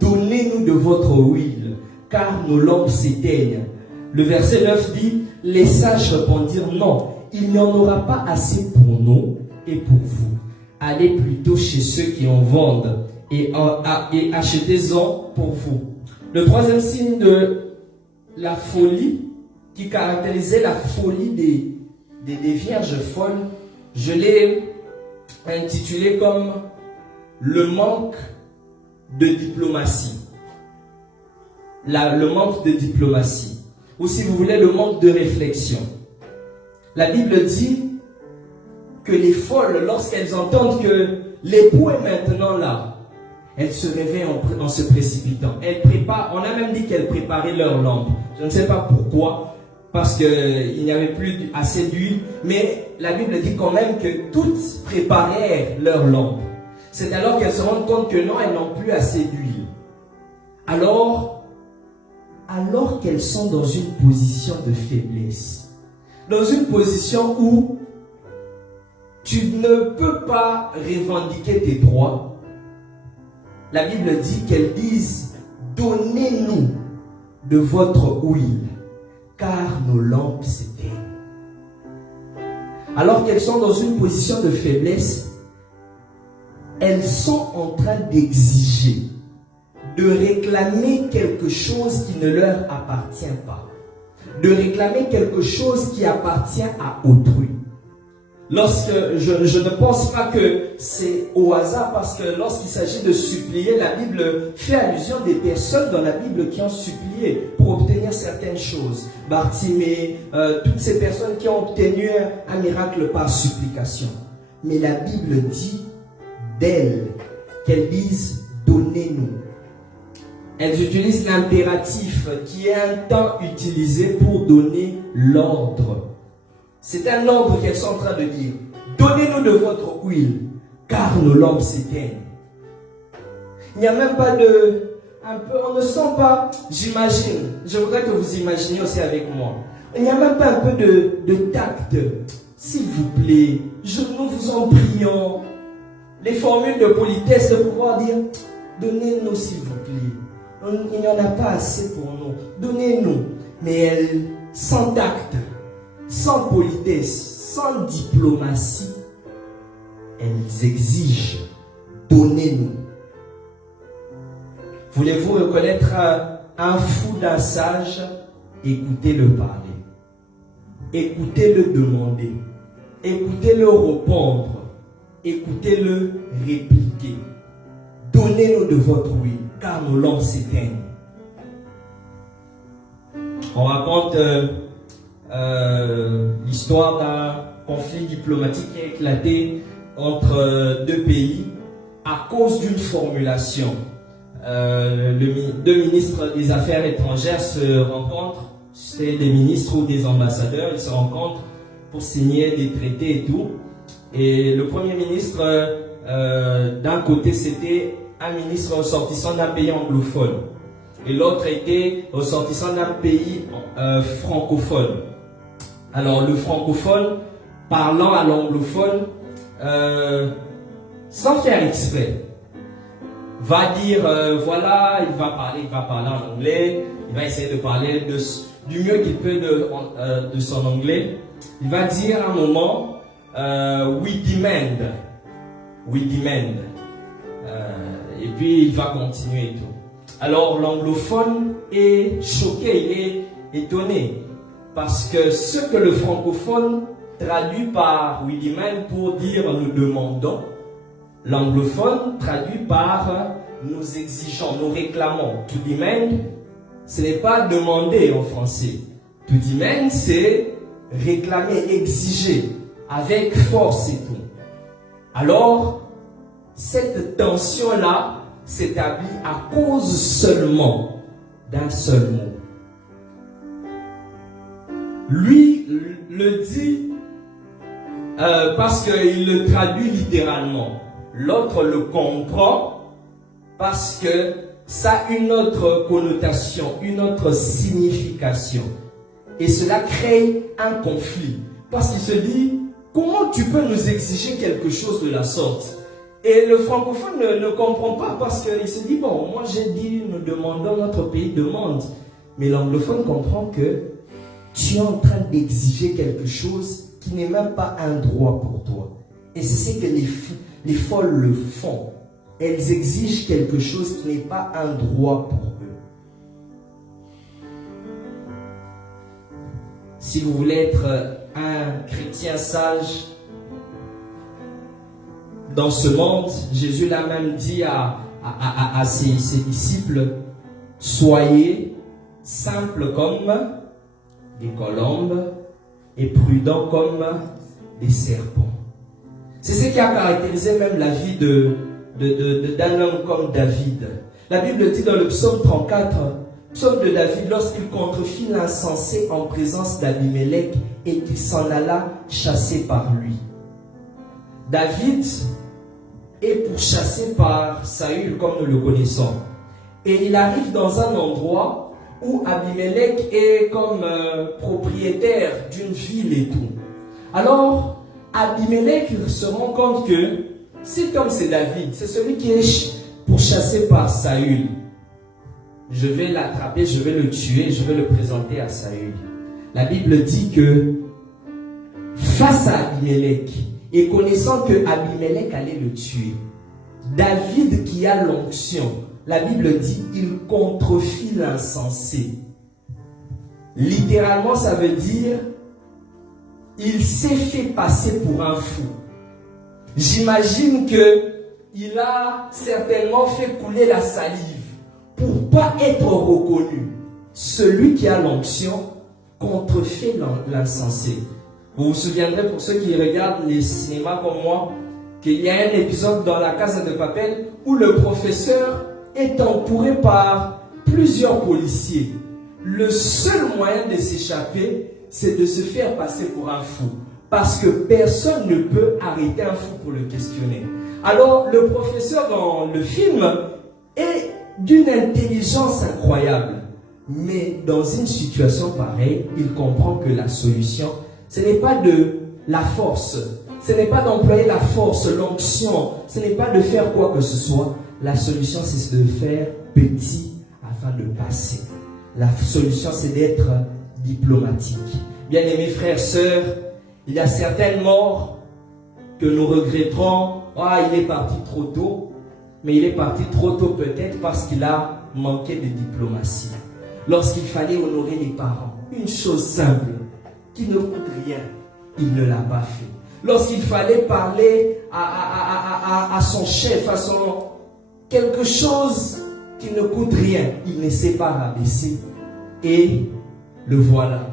donnez-nous de votre huile, car nos lampes s'éteignent. Le verset 9 dit, les sages répondirent, non, il n'y en aura pas assez pour nous et pour vous. Allez plutôt chez ceux qui en vendent et achetez-en pour vous. Le troisième signe de la folie, qui caractérisait la folie des vierges folles, je l'ai intitulé comme le manque de diplomatie. Le manque de diplomatie. Ou si vous voulez, le manque de réflexion. La Bible dit que les folles, lorsqu'elles entendent que l'époux est maintenant là, elles se réveillent en se précipitant. Elles préparent, on a même dit qu'elles préparaient leur lampe. Je ne sais pas pourquoi, parce qu'il n'y avait plus assez d'huile, mais la Bible dit quand même que toutes préparèrent leur lampe. C'est alors qu'elles se rendent compte que non, elles n'ont plus assez d'huile. Alors qu'elles sont dans une position de faiblesse, dans une position où tu ne peux pas revendiquer tes droits, la Bible dit qu'elles disent « Donnez-nous de votre huile, car nos lampes s'éteignent. » Alors qu'elles sont dans une position de faiblesse, elles sont en train d'exiger, de réclamer quelque chose qui ne leur appartient pas, de réclamer quelque chose qui appartient à autrui. Lorsque je ne pense pas que c'est au hasard, parce que lorsqu'il s'agit de supplier, la Bible fait allusion des personnes dans la Bible qui ont supplié pour obtenir certaines choses. Bartimée, toutes ces personnes qui ont obtenu un miracle par supplication. Mais la Bible dit d'elles qu'elles disent « donnez-nous ». Elles utilisent l'impératif qui est un temps utilisé pour donner l'ordre. C'est un ordre qu'elles sont en train de dire. Donnez-nous de votre huile, car nos lampes s'éteignent. Il n'y a même pas on ne sent pas, j'imagine, je voudrais que vous imaginiez aussi avec moi. Il n'y a même pas un peu de tact. S'il vous plaît, nous vous en prions. Les formules de politesse de pouvoir dire, donnez-nous s'il vous plaît. Il n'y en a pas assez pour nous. Donnez-nous. Mais elles, sans tact, sans politesse, sans diplomatie, elles exigent, donnez-nous. Voulez-vous reconnaître un fou d'un sage? Écoutez-le parler. écoutez-le demander, écoutez-le répondre, écoutez-le répliquer. Donnez-nous de votre huile, car nos lampes s'éteignent. On raconte l'histoire d'un conflit diplomatique qui a éclaté entre deux pays à cause d'une formulation. Deux ministres des Affaires étrangères se rencontrent, c'est des ministres ou des ambassadeurs, ils se rencontrent pour signer des traités et tout. Et le premier ministre, d'un côté, c'était un ministre ressortissant d'un pays anglophone. Et l'autre était ressortissant d'un pays francophone. Alors le francophone, parlant à l'anglophone, sans faire exprès, va dire, voilà, il va parler en anglais, il va essayer de parler du mieux qu'il peut de son anglais. Il va dire à un moment, we demand. Et puis il va continuer et tout. Alors l'anglophone est choqué, il est étonné. Parce que ce que le francophone traduit par we demand pour dire nous demandons, l'anglophone traduit par nous exigeons, nous réclamons. To demand, ce n'est pas demander en français. To demand, c'est réclamer, exiger, avec force et tout. Alors, cette tension-là s'établit à cause seulement d'un seul mot. Lui le dit parce qu'il le traduit littéralement. L'autre le comprend parce que ça a une autre connotation, une autre signification. Et cela crée un conflit. Parce qu'il se dit, comment tu peux nous exiger quelque chose de la sorte? Et le francophone ne comprend pas parce qu'il se dit, bon, moi j'ai dit, nous demandons, notre pays demande. Mais l'anglophone comprend que tu es en train d'exiger quelque chose qui n'est même pas un droit pour toi. Et c'est ce que les folles le font. Elles exigent quelque chose qui n'est pas un droit pour eux. Si vous voulez être un chrétien sage dans ce monde, Jésus l'a même dit à ses disciples, soyez simples comme des colombes et prudents comme des serpents. C'est ce qui a caractérisé même la vie d'un homme comme David. La Bible dit dans le psaume 34, psaume de David, lorsqu'il contrefit l'insensé en présence d'Abimelech et qu'il s'en alla chassé par lui. David est pourchassé par Saül comme nous le connaissons. Et il arrive dans un endroit où Abimelech est comme propriétaire d'une ville et tout. Alors, Abimelech se rend compte que cet homme c'est David, c'est celui qui est pourchassé par Saül. Je vais l'attraper, je vais le tuer, je vais le présenter à Saül. La Bible dit que face à Abimelech, et connaissant que Abimelech allait le tuer, David qui a l'onction, la Bible dit, il contrefit l'insensé. Littéralement, ça veut dire, il s'est fait passer pour un fou. J'imagine qu'il a certainement fait couler la salive pour pas être reconnu. Celui qui a l'onction contrefait l'insensé. Vous vous souviendrez, pour ceux qui regardent les cinémas comme moi, qu'il y a un épisode dans La Casa de Papel où le professeur est entouré par plusieurs policiers. Le seul moyen de s'échapper, c'est de se faire passer pour un fou. Parce que personne ne peut arrêter un fou pour le questionner. Alors, le professeur dans le film est d'une intelligence incroyable. Mais dans une situation pareille, il comprend que la solution, ce n'est pas de la force. Ce n'est pas d'employer la force, l'onction. Ce n'est pas de faire quoi que ce soit. La solution, c'est de faire petit afin de passer. La solution, c'est d'être diplomatique. Bien-aimés frères, sœurs, il y a certaines morts que nous regretterons. Ah, il est parti trop tôt. Mais il est parti trop tôt peut-être parce qu'il a manqué de diplomatie. Lorsqu'il fallait honorer les parents, une chose simple. qui ne coûte rien, il ne l'a pas fait. Lorsqu'il fallait parler à son chef, à son quelque chose qui ne coûte rien, il ne s'est pas rabaissé. Et le voilà.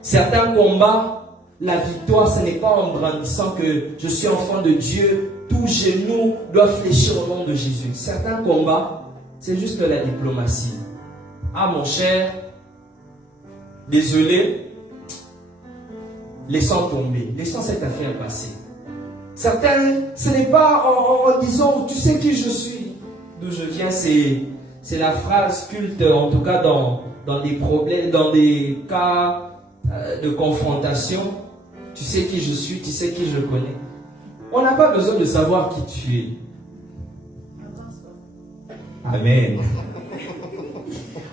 Certains combats, la victoire, ce n'est pas en brandissant que je suis enfant de Dieu, tout genou doit fléchir au nom de Jésus. Certains combats, c'est juste la diplomatie. Ah mon cher, désolé, laissons tomber, laissons cette affaire passer. Certains, ce n'est pas en disant, tu sais qui je suis, d'où je viens, c'est la phrase culte, en tout cas dans des problèmes, dans des cas de confrontation. Tu sais qui je suis, tu sais qui je connais. On n'a pas besoin de savoir qui tu es. Amen.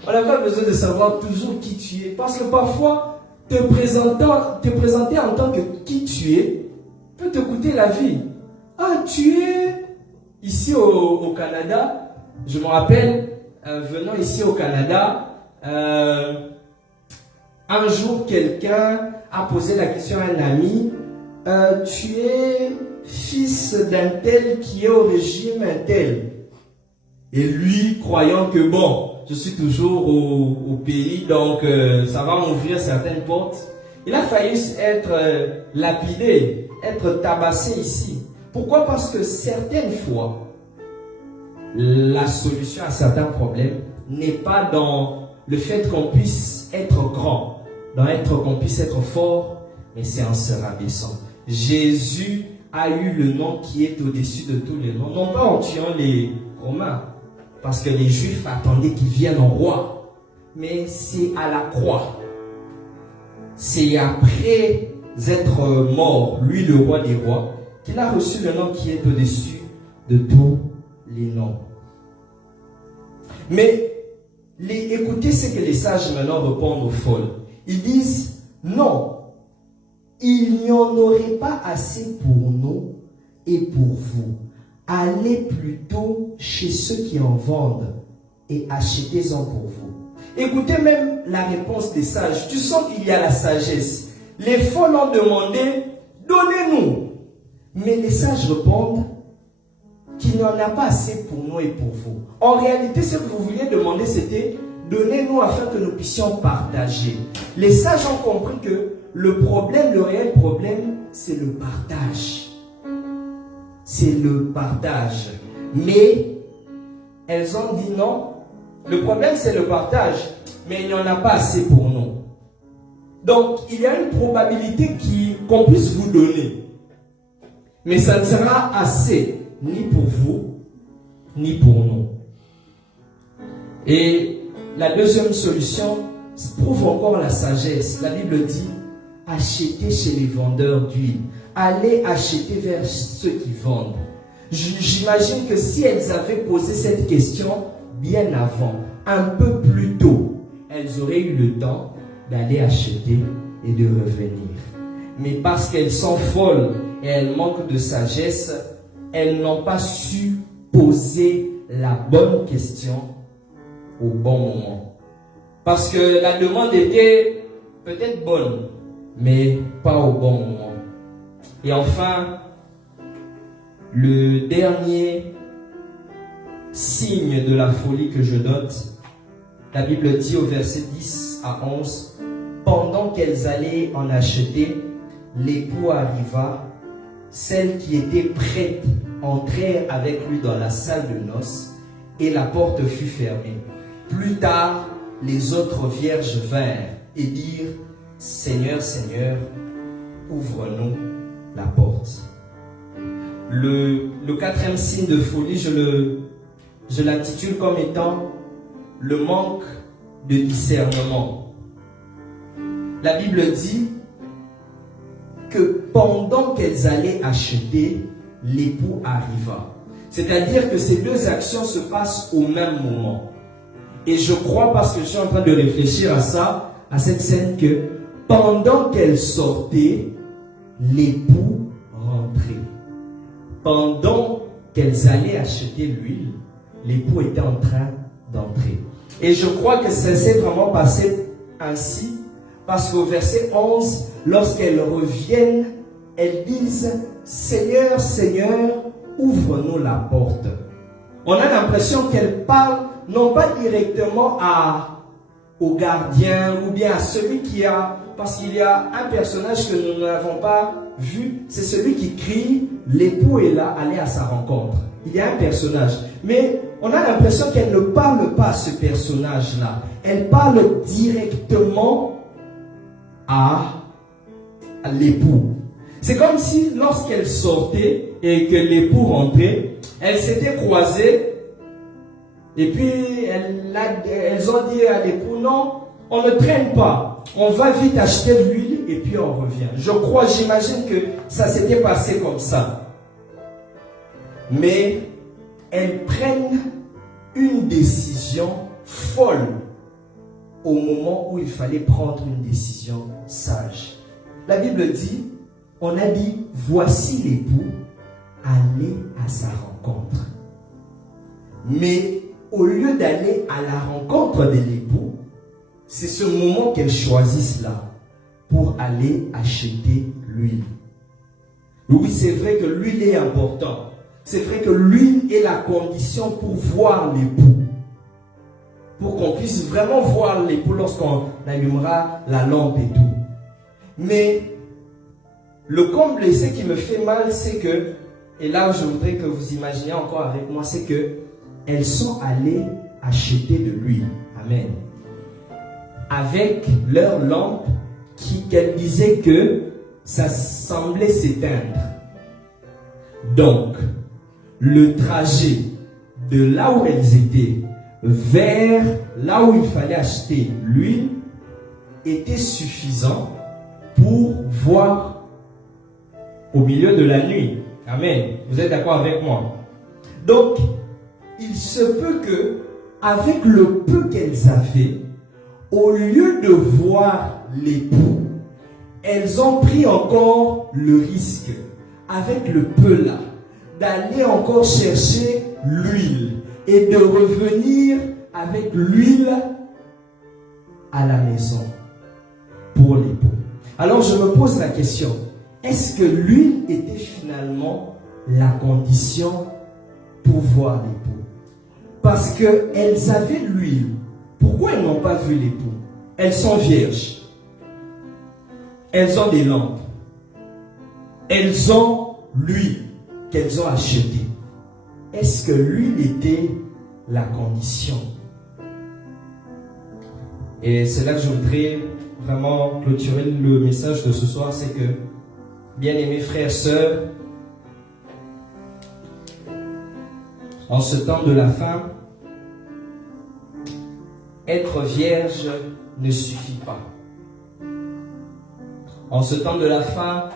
On n'a pas besoin de savoir toujours qui tu es. Parce que parfois, te présenter en tant que qui tu es peut te coûter la vie. Ah, tu es ici au Canada. Je me rappelle, venant ici au Canada, un jour, quelqu'un a posé la question à un ami. Tu es fils d'un tel qui est au régime un tel. Et lui, croyant que bon, je suis toujours au pays, donc ça va m'ouvrir certaines portes. Il a failli être lapidé, être tabassé ici. Pourquoi? Parce que certaines fois, la solution à certains problèmes n'est pas dans le fait qu'on puisse être grand, qu'on puisse être fort, mais c'est en se rabaissant. Jésus a eu le nom qui est au-dessus de tous les noms, non pas en tuant les Romains, parce que les Juifs attendaient qu'il vienne en roi, mais c'est à la croix. C'est après être mort, lui le roi des rois, qu'il a reçu le nom qui est au-dessus de tous les noms. Mais écoutez ce que les sages maintenant répondent aux folles. Ils disent, non, il n'y en aurait pas assez pour nous et pour vous. Allez plutôt chez ceux qui en vendent et achetez-en pour vous. Écoutez même la réponse des sages. Tu sens qu'il y a la sagesse. Les folles ont demandé, donnez-nous. Mais les sages répondent qu'il n'y en a pas assez pour nous et pour vous. En réalité, ce que vous vouliez demander, c'était donnez-nous afin que nous puissions partager. Les sages ont compris que le réel problème, c'est le partage. C'est le partage. Mais elles ont dit non. Le problème, c'est le partage. Mais il n'y en a pas assez pour nous. Donc, il y a une probabilité qu'on puisse vous donner. Mais ça ne sera assez, ni pour vous, ni pour nous. Et la deuxième solution prouve encore la sagesse. La Bible dit, achetez chez les vendeurs d'huile. Allez acheter vers ceux qui vendent. J'imagine que si elles avaient posé cette question bien avant, un peu plus tôt, elles auraient eu le temps d'aller acheter et de revenir. Mais parce qu'elles sont folles et elles manquent de sagesse, elles n'ont pas su poser la bonne question au bon moment. Parce que la demande était peut-être bonne, mais pas au bon moment. Et enfin, le dernier signe de la folie que je note, la Bible dit au verset 10 à 11, pendant qu'elles allaient en acheter, l'époux arriva, celles qui étaient prêtes entrèrent avec lui dans la salle de noces et la porte fut fermée. Plus tard, les autres vierges vinrent et dirent, Seigneur, Seigneur, ouvre-nous la porte. Le quatrième signe de folie, je l'intitule comme étant le manque de discernement. La Bible dit que pendant qu'elles allaient acheter, l'époux arriva. C'est-à-dire que ces deux actions se passent au même moment. Et je crois, parce que je suis en train de réfléchir à ça, à cette scène, que pendant qu'elles sortaient, l'époux rentrait. Pendant qu'elles allaient acheter l'huile, l'époux était en train d'entrer. Et je crois que ça s'est vraiment passé ainsi Parce qu'au verset 11, lorsqu'elles reviennent, elles disent « Seigneur, Seigneur, ouvre-nous la porte ». On a l'impression qu'elles parlent non pas directement au gardien ou bien à celui qui a... Parce qu'il y a un personnage que nous n'avons pas vu, c'est celui qui crie « L'époux est là, allez à sa rencontre ». Il y a un personnage. Mais on a l'impression qu'elle ne parle pas à ce personnage-là. Elle parle directement à l'époux. C'est comme si lorsqu'elle sortait et que l'époux rentrait, elles s'étaient croisées et puis elles ont dit à l'époux, non, on ne traîne pas. On va vite acheter de l'huile et puis on revient. J'imagine que ça s'était passé comme ça. Mais elles prennent une décision folle au moment où il fallait prendre une décision sage. La Bible dit, on a dit, voici l'époux, allez à sa rencontre. Mais au lieu d'aller à la rencontre de l'époux, c'est ce moment qu'elles choisissent là pour aller acheter l'huile. Oui, c'est vrai que l'huile est importante. C'est vrai que l'huile est la condition pour voir l'époux. Pour qu'on puisse vraiment voir l'époux lorsqu'on allumera la lampe et tout. Mais le comble, et ce qui me fait mal, c'est que, et là je voudrais que vous imaginiez encore avec moi, c'est que elles sont allées acheter de l'huile. Amen. Avec leur lampe qu'elles disaient que ça semblait s'éteindre. Donc, le trajet de là où elles étaient vers là où il fallait acheter l'huile était suffisant pour voir au milieu de la nuit. Amen. Vous êtes d'accord avec moi? Donc, il se peut que, avec le peu qu'elles avaient, au lieu de voir l'époux, elles ont pris encore le risque, avec le peu là, d'aller encore chercher l'huile et de revenir avec l'huile à la maison pour l'époux. Alors je me pose la question, est-ce que l'huile était finalement la condition pour voir l'époux? Parce qu'elles avaient l'huile. Pourquoi elles n'ont pas vu l'époux? Elles sont vierges. Elles ont des lampes. Elles ont l'huile qu'elles ont achetée. Est-ce que l'huile était la condition? Et c'est là que je voudrais vraiment clôturer le message de ce soir, c'est que, bien-aimés frères et sœurs, en ce temps de la fin, être vierge ne suffit pas. En ce temps de la fin,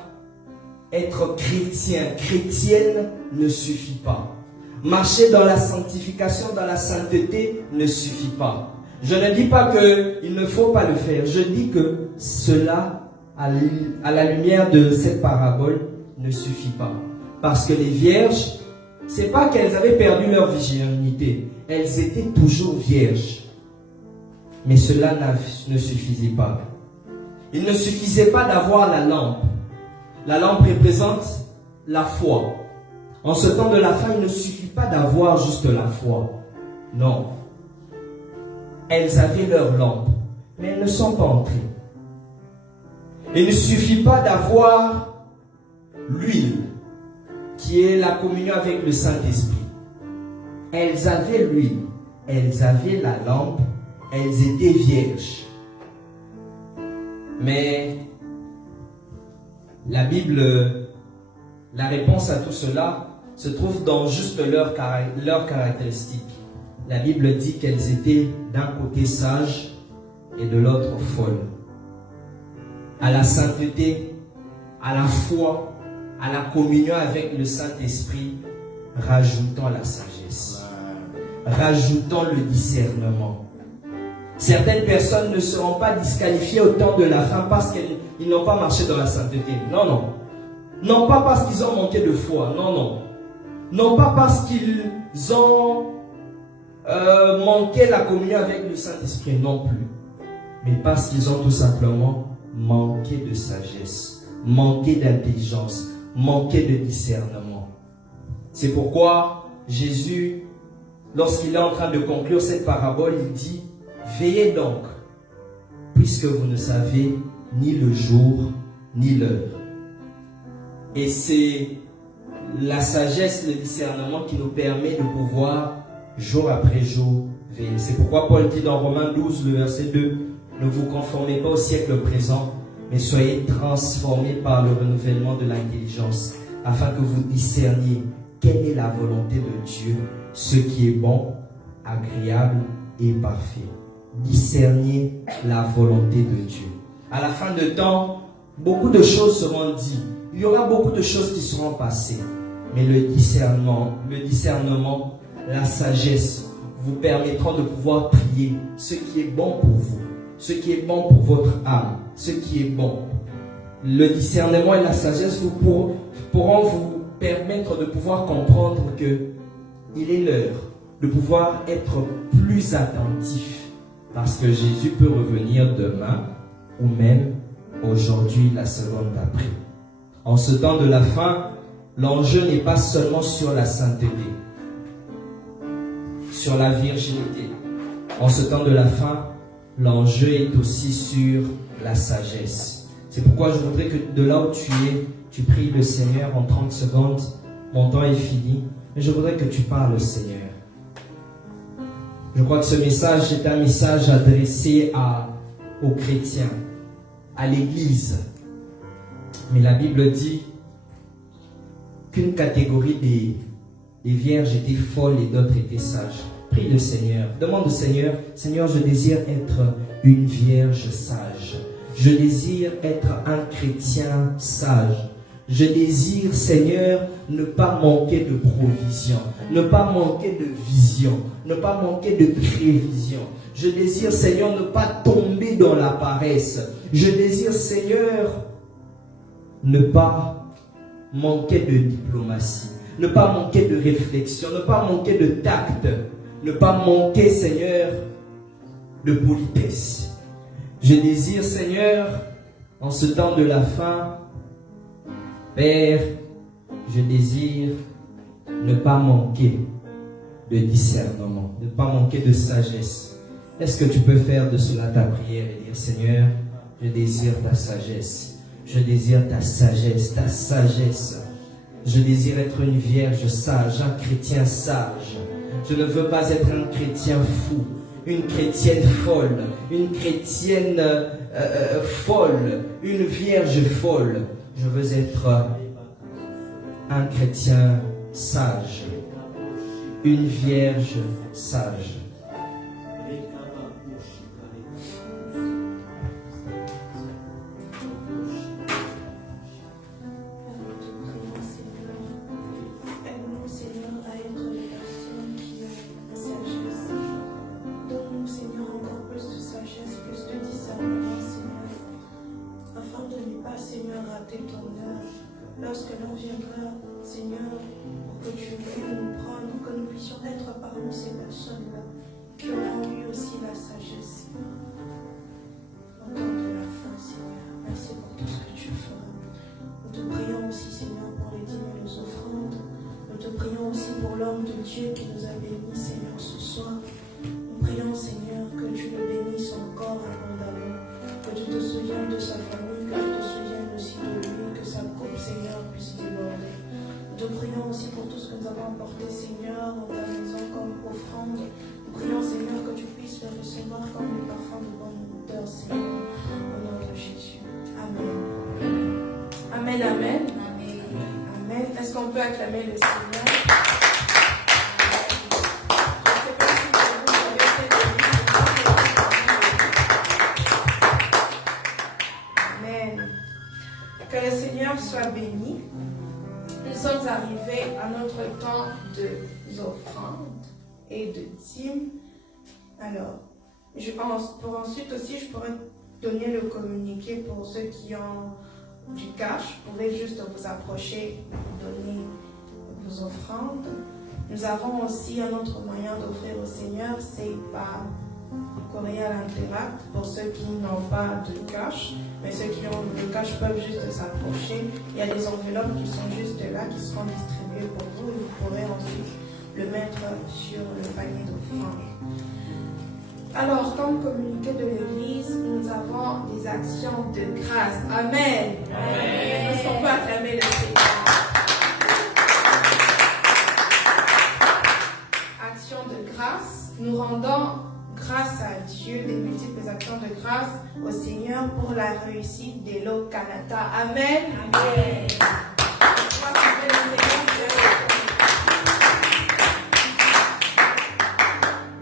être chrétien, chrétienne ne suffit pas. Marcher dans la sanctification, dans la sainteté ne suffit pas. Je ne dis pas qu'il ne faut pas le faire. Je dis que cela, à la lumière de cette parabole, ne suffit pas. Parce que les vierges, c'est pas qu'elles avaient perdu leur virginité. Elles étaient toujours vierges. Mais cela ne suffisait pas. Il ne suffisait pas d'avoir la lampe. La lampe représente la foi. En ce temps de la fin, il ne suffit pas d'avoir juste la foi. Non. Elles avaient leur lampe, mais elles ne sont pas entrées. Il ne suffit pas d'avoir l'huile, qui est la communion avec le Saint-Esprit. Elles avaient l'huile, elles avaient la lampe, elles étaient vierges. Mais la Bible, la réponse à tout cela se trouve dans juste leurs caractéristiques. La Bible dit qu'elles étaient d'un côté sages et de l'autre folles. À la sainteté, à la foi, à la communion avec le Saint-Esprit, rajoutons la sagesse, rajoutons le discernement. Certaines personnes ne seront pas disqualifiées au temps de la fin parce qu'ils n'ont pas marché dans la sainteté. Non, non. Non pas parce qu'ils ont manqué de foi. Non, non. Non pas parce qu'ils ont manqué la communion avec le Saint-Esprit. Non plus. mais parce qu'ils ont tout simplement manqué de sagesse, manqué d'intelligence, manqué de discernement. C'est pourquoi Jésus, lorsqu'il est en train de conclure cette parabole, il dit « Veillez donc, puisque vous ne savez ni le jour ni l'heure. » Et c'est la sagesse, le discernement qui nous permet de pouvoir, jour après jour, veiller. C'est pourquoi Paul dit dans Romains 12, le verset 2, « Ne vous conformez pas au siècle présent, mais soyez transformés par le renouvellement de l'intelligence, afin que vous discerniez quelle est la volonté de Dieu, ce qui est bon, agréable et parfait. » Discerniez la volonté de Dieu. À la fin de temps, beaucoup de choses seront dites. Il y aura beaucoup de choses qui seront passées. Mais le discernement, la sagesse vous permettront de pouvoir prier ce qui est bon pour vous, ce qui est bon pour votre âme, ce qui est bon. Le discernement et la sagesse pourront vous permettre de pouvoir comprendre que il est l'heure de pouvoir être plus attentif, parce que Jésus peut revenir demain ou même aujourd'hui, la seconde d'après. En ce temps de la fin, l'enjeu n'est pas seulement sur la sainteté, sur la virginité. En ce temps de la fin, l'enjeu est aussi sur la sagesse. C'est pourquoi je voudrais que de là où tu es, tu pries le Seigneur en 30 secondes. Mon temps est fini, mais je voudrais que tu parles au Seigneur. Je crois que ce message est un message adressé aux chrétiens, à l'Église. Mais la Bible dit qu'une catégorie des vierges était folle et d'autres étaient sages. Prie le Seigneur. Demande au Seigneur, Seigneur, je désire être une vierge sage. Je désire être un chrétien sage. Je désire, Seigneur, ne pas manquer de provision, ne pas manquer de vision, ne pas manquer de prévision. Je désire, Seigneur, ne pas tomber dans la paresse. Je désire, Seigneur, ne pas manquer de diplomatie, ne pas manquer de réflexion, ne pas manquer de tact, ne pas manquer, Seigneur, de politesse. Je désire, Seigneur, en ce temps de la fin, Père, je désire ne pas manquer de discernement, ne pas manquer de sagesse. Est-ce que tu peux faire de cela ta prière et dire, Seigneur, je désire ta sagesse. Je désire ta sagesse, ta sagesse. Je désire être une vierge sage, un chrétien sage. Je ne veux pas être un chrétien fou, une chrétienne folle, une chrétienne folle, une vierge folle. Je veux être un chrétien sage, une vierge sage. Lorsque l'on viendra, Seigneur, pour que tu puisses nous prendre, que nous puissions être parmi ces personnes-là qui auront eu aussi la sagesse. Au temps de la fin, Seigneur, merci pour tout ce que tu feras. Nous te prions aussi, Seigneur, pour les dîmes et les offrandes. Nous te prions aussi pour l'homme de Dieu qui nous a bénis, Seigneur, ce soir. Nous prions, Seigneur, que tu le bénisses encore abondamment, que tu te souviennes de sa famille, que tu te souviennes aussi de lui, que sa coupe, Seigneur, puisse déborder. Nous te prions aussi pour tout ce que nous avons apporté, Seigneur, dans ta maison comme offrande. Nous prions, Seigneur, que tu puisses le recevoir comme des parfums de bonne odeur, Seigneur, au nom de Jésus. Amen. Amen, amen. Amen. Est-ce qu'on peut acclamer le Seigneur? Que le Seigneur soit béni. Nous sommes arrivés à notre temps de offrandes et de dîmes. Alors, pour ensuite aussi, je pourrais donner le communiqué pour ceux qui ont du cash. Vous pouvez juste vous approcher pour donner vos offrandes. Nous avons aussi un autre moyen d'offrir au Seigneur, c'est par Cordial Interact pour ceux qui n'ont pas de cash, mais ceux qui ont le cash peuvent juste s'approcher. Il y a des enveloppes qui sont juste là, qui seront distribuées pour vous et vous pourrez ensuite le mettre sur le panier d'offrande. Alors, comme communiqué de l'Église, nous avons des actions de grâce. Amen. Amen. Est-ce qu'on peut acclamer le Seigneur? Actions de grâce, nous rendons grâce à Dieu, des multiples actions de grâce au Seigneur pour la réussite d'Elo Canada. Amen. Amen.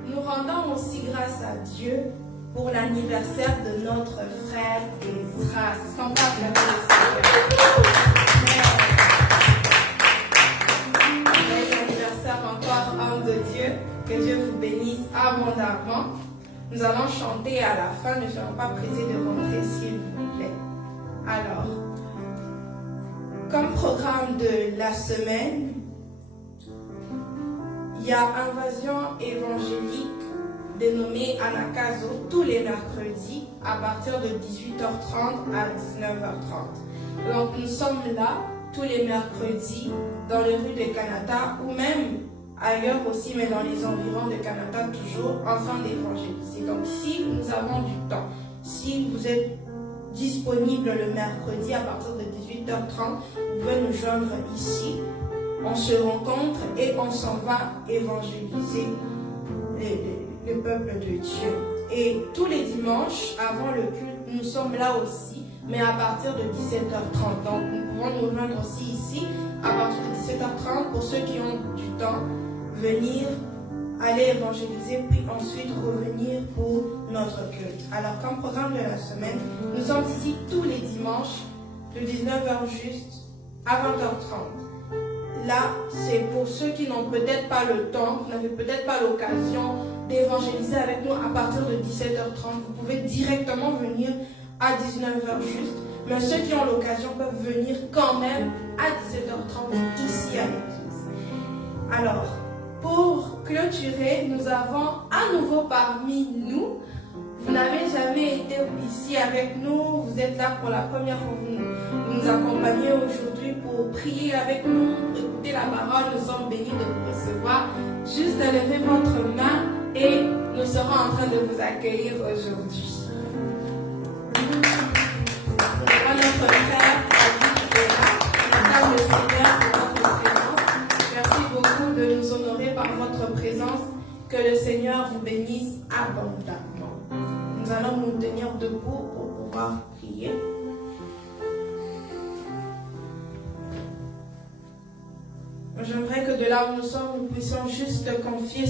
Nous rendons aussi grâce à Dieu pour l'anniversaire de notre frère Ezra. C'est qu'on parle de l'anniversaire encore, homme de Dieu. Que Dieu vous bénisse abondamment. Nous allons chanter à la fin. Ne soyons pas pressés de rentrer, s'il vous plaît. Alors, comme programme de la semaine, il y a Invasion évangélique dénommée Anakazo tous les mercredis à partir de 18h30 à 19h30. Donc, nous sommes là tous les mercredis dans les rues de Canada ou même ailleurs aussi, mais dans les environs de Canada, toujours en train d'évangéliser. Donc, si nous avons du temps, si vous êtes disponible le mercredi à partir de 18h30, vous pouvez nous joindre ici. On se rencontre et on s'en va évangéliser le peuple de Dieu. Et tous les dimanches, avant le culte, nous sommes là aussi, mais à partir de 17h30. Donc, nous pouvons nous joindre aussi ici, à partir de 17h30, pour ceux qui ont du temps, venir, aller évangéliser, puis ensuite revenir pour notre culte. Alors, comme programme de la semaine, nous sommes ici tous les dimanches, de 19h juste à 20h30. Là, c'est pour ceux qui n'ont peut-être pas le temps, qui n'avaient peut-être pas l'occasion d'évangéliser avec nous à partir de 17h30. Vous pouvez directement venir à 19h juste, mais ceux qui ont l'occasion peuvent venir quand même à 17h30 ici à l'église. Alors, pour clôturer, nous avons à nouveau parmi nous. Vous n'avez jamais été ici avec nous, vous êtes là pour la première fois, vous nous accompagnez aujourd'hui pour prier avec nous, écouter la parole, nous sommes bénis de vous recevoir. Juste à lever votre main et nous serons en train de vous accueillir aujourd'hui. Notre frère, on acclame le Seigneur pour votre présence. Merci beaucoup de nous honorer par votre présence. Que le Seigneur vous bénisse abondamment. Nous allons nous tenir debout pour pouvoir prier. J'aimerais que de là où nous sommes, nous puissions juste confier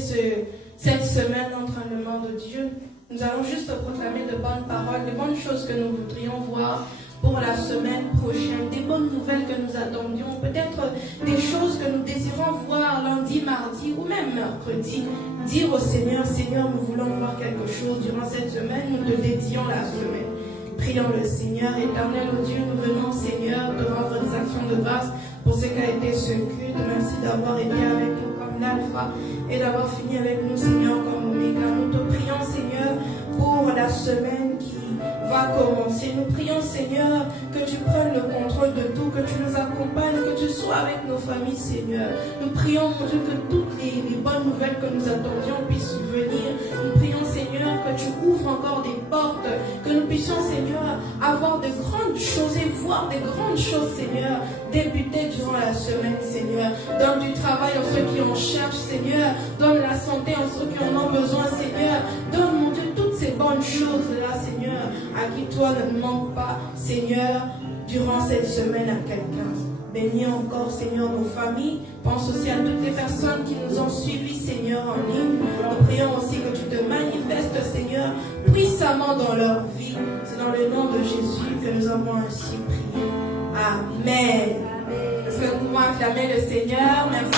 cette semaine entre les mains de Dieu. Nous allons juste proclamer de bonnes paroles, de bonnes choses que nous voudrions voir pour la semaine prochaine, des bonnes nouvelles que nous attendions, peut-être des choses que nous désirons voir lundi, mardi ou même mercredi. Dire au Seigneur, Seigneur, nous voulons voir quelque chose durant cette semaine, nous te dédions la semaine. Prions le Seigneur, éternel au Dieu, nous venons, Seigneur, te rendre des actions de grâce pour ce qu'a été ce culte. Merci d'avoir été avec nous comme l'alpha et d'avoir fini avec nous, Seigneur, comme oméga. Nous te prions, Seigneur, pour la semaine qui va commencer. Nous prions, Seigneur, que tu prennes le contrôle de tout, que tu nous accompagnes, que tu sois avec nos familles, Seigneur. Nous prions, mon Dieu, que toutes les bonnes nouvelles que nous attendions puissent venir. Nous prions, Seigneur, que tu ouvres encore des portes, que nous puissions, Seigneur, avoir de grandes choses et voir de grandes choses, Seigneur, débuter durant la semaine, Seigneur. Donne du travail à ceux qui en cherchent, Seigneur. Donne la santé à ceux qui en ont besoin, Seigneur. Donne, mon Dieu, toutes ces bonnes choses-là, Seigneur, à qui toi ne manque pas, Seigneur, durant cette semaine à quelqu'un. Bénis encore, Seigneur, nos familles. Pense aussi à toutes les personnes qui nous ont suivis, Seigneur, en ligne. Nous prions aussi que tu te manifestes, Seigneur, puissamment dans leur vie. C'est dans le nom de Jésus que nous avons ainsi prié. Amen. Est-ce que nous pouvons acclamer le Seigneur? Merci.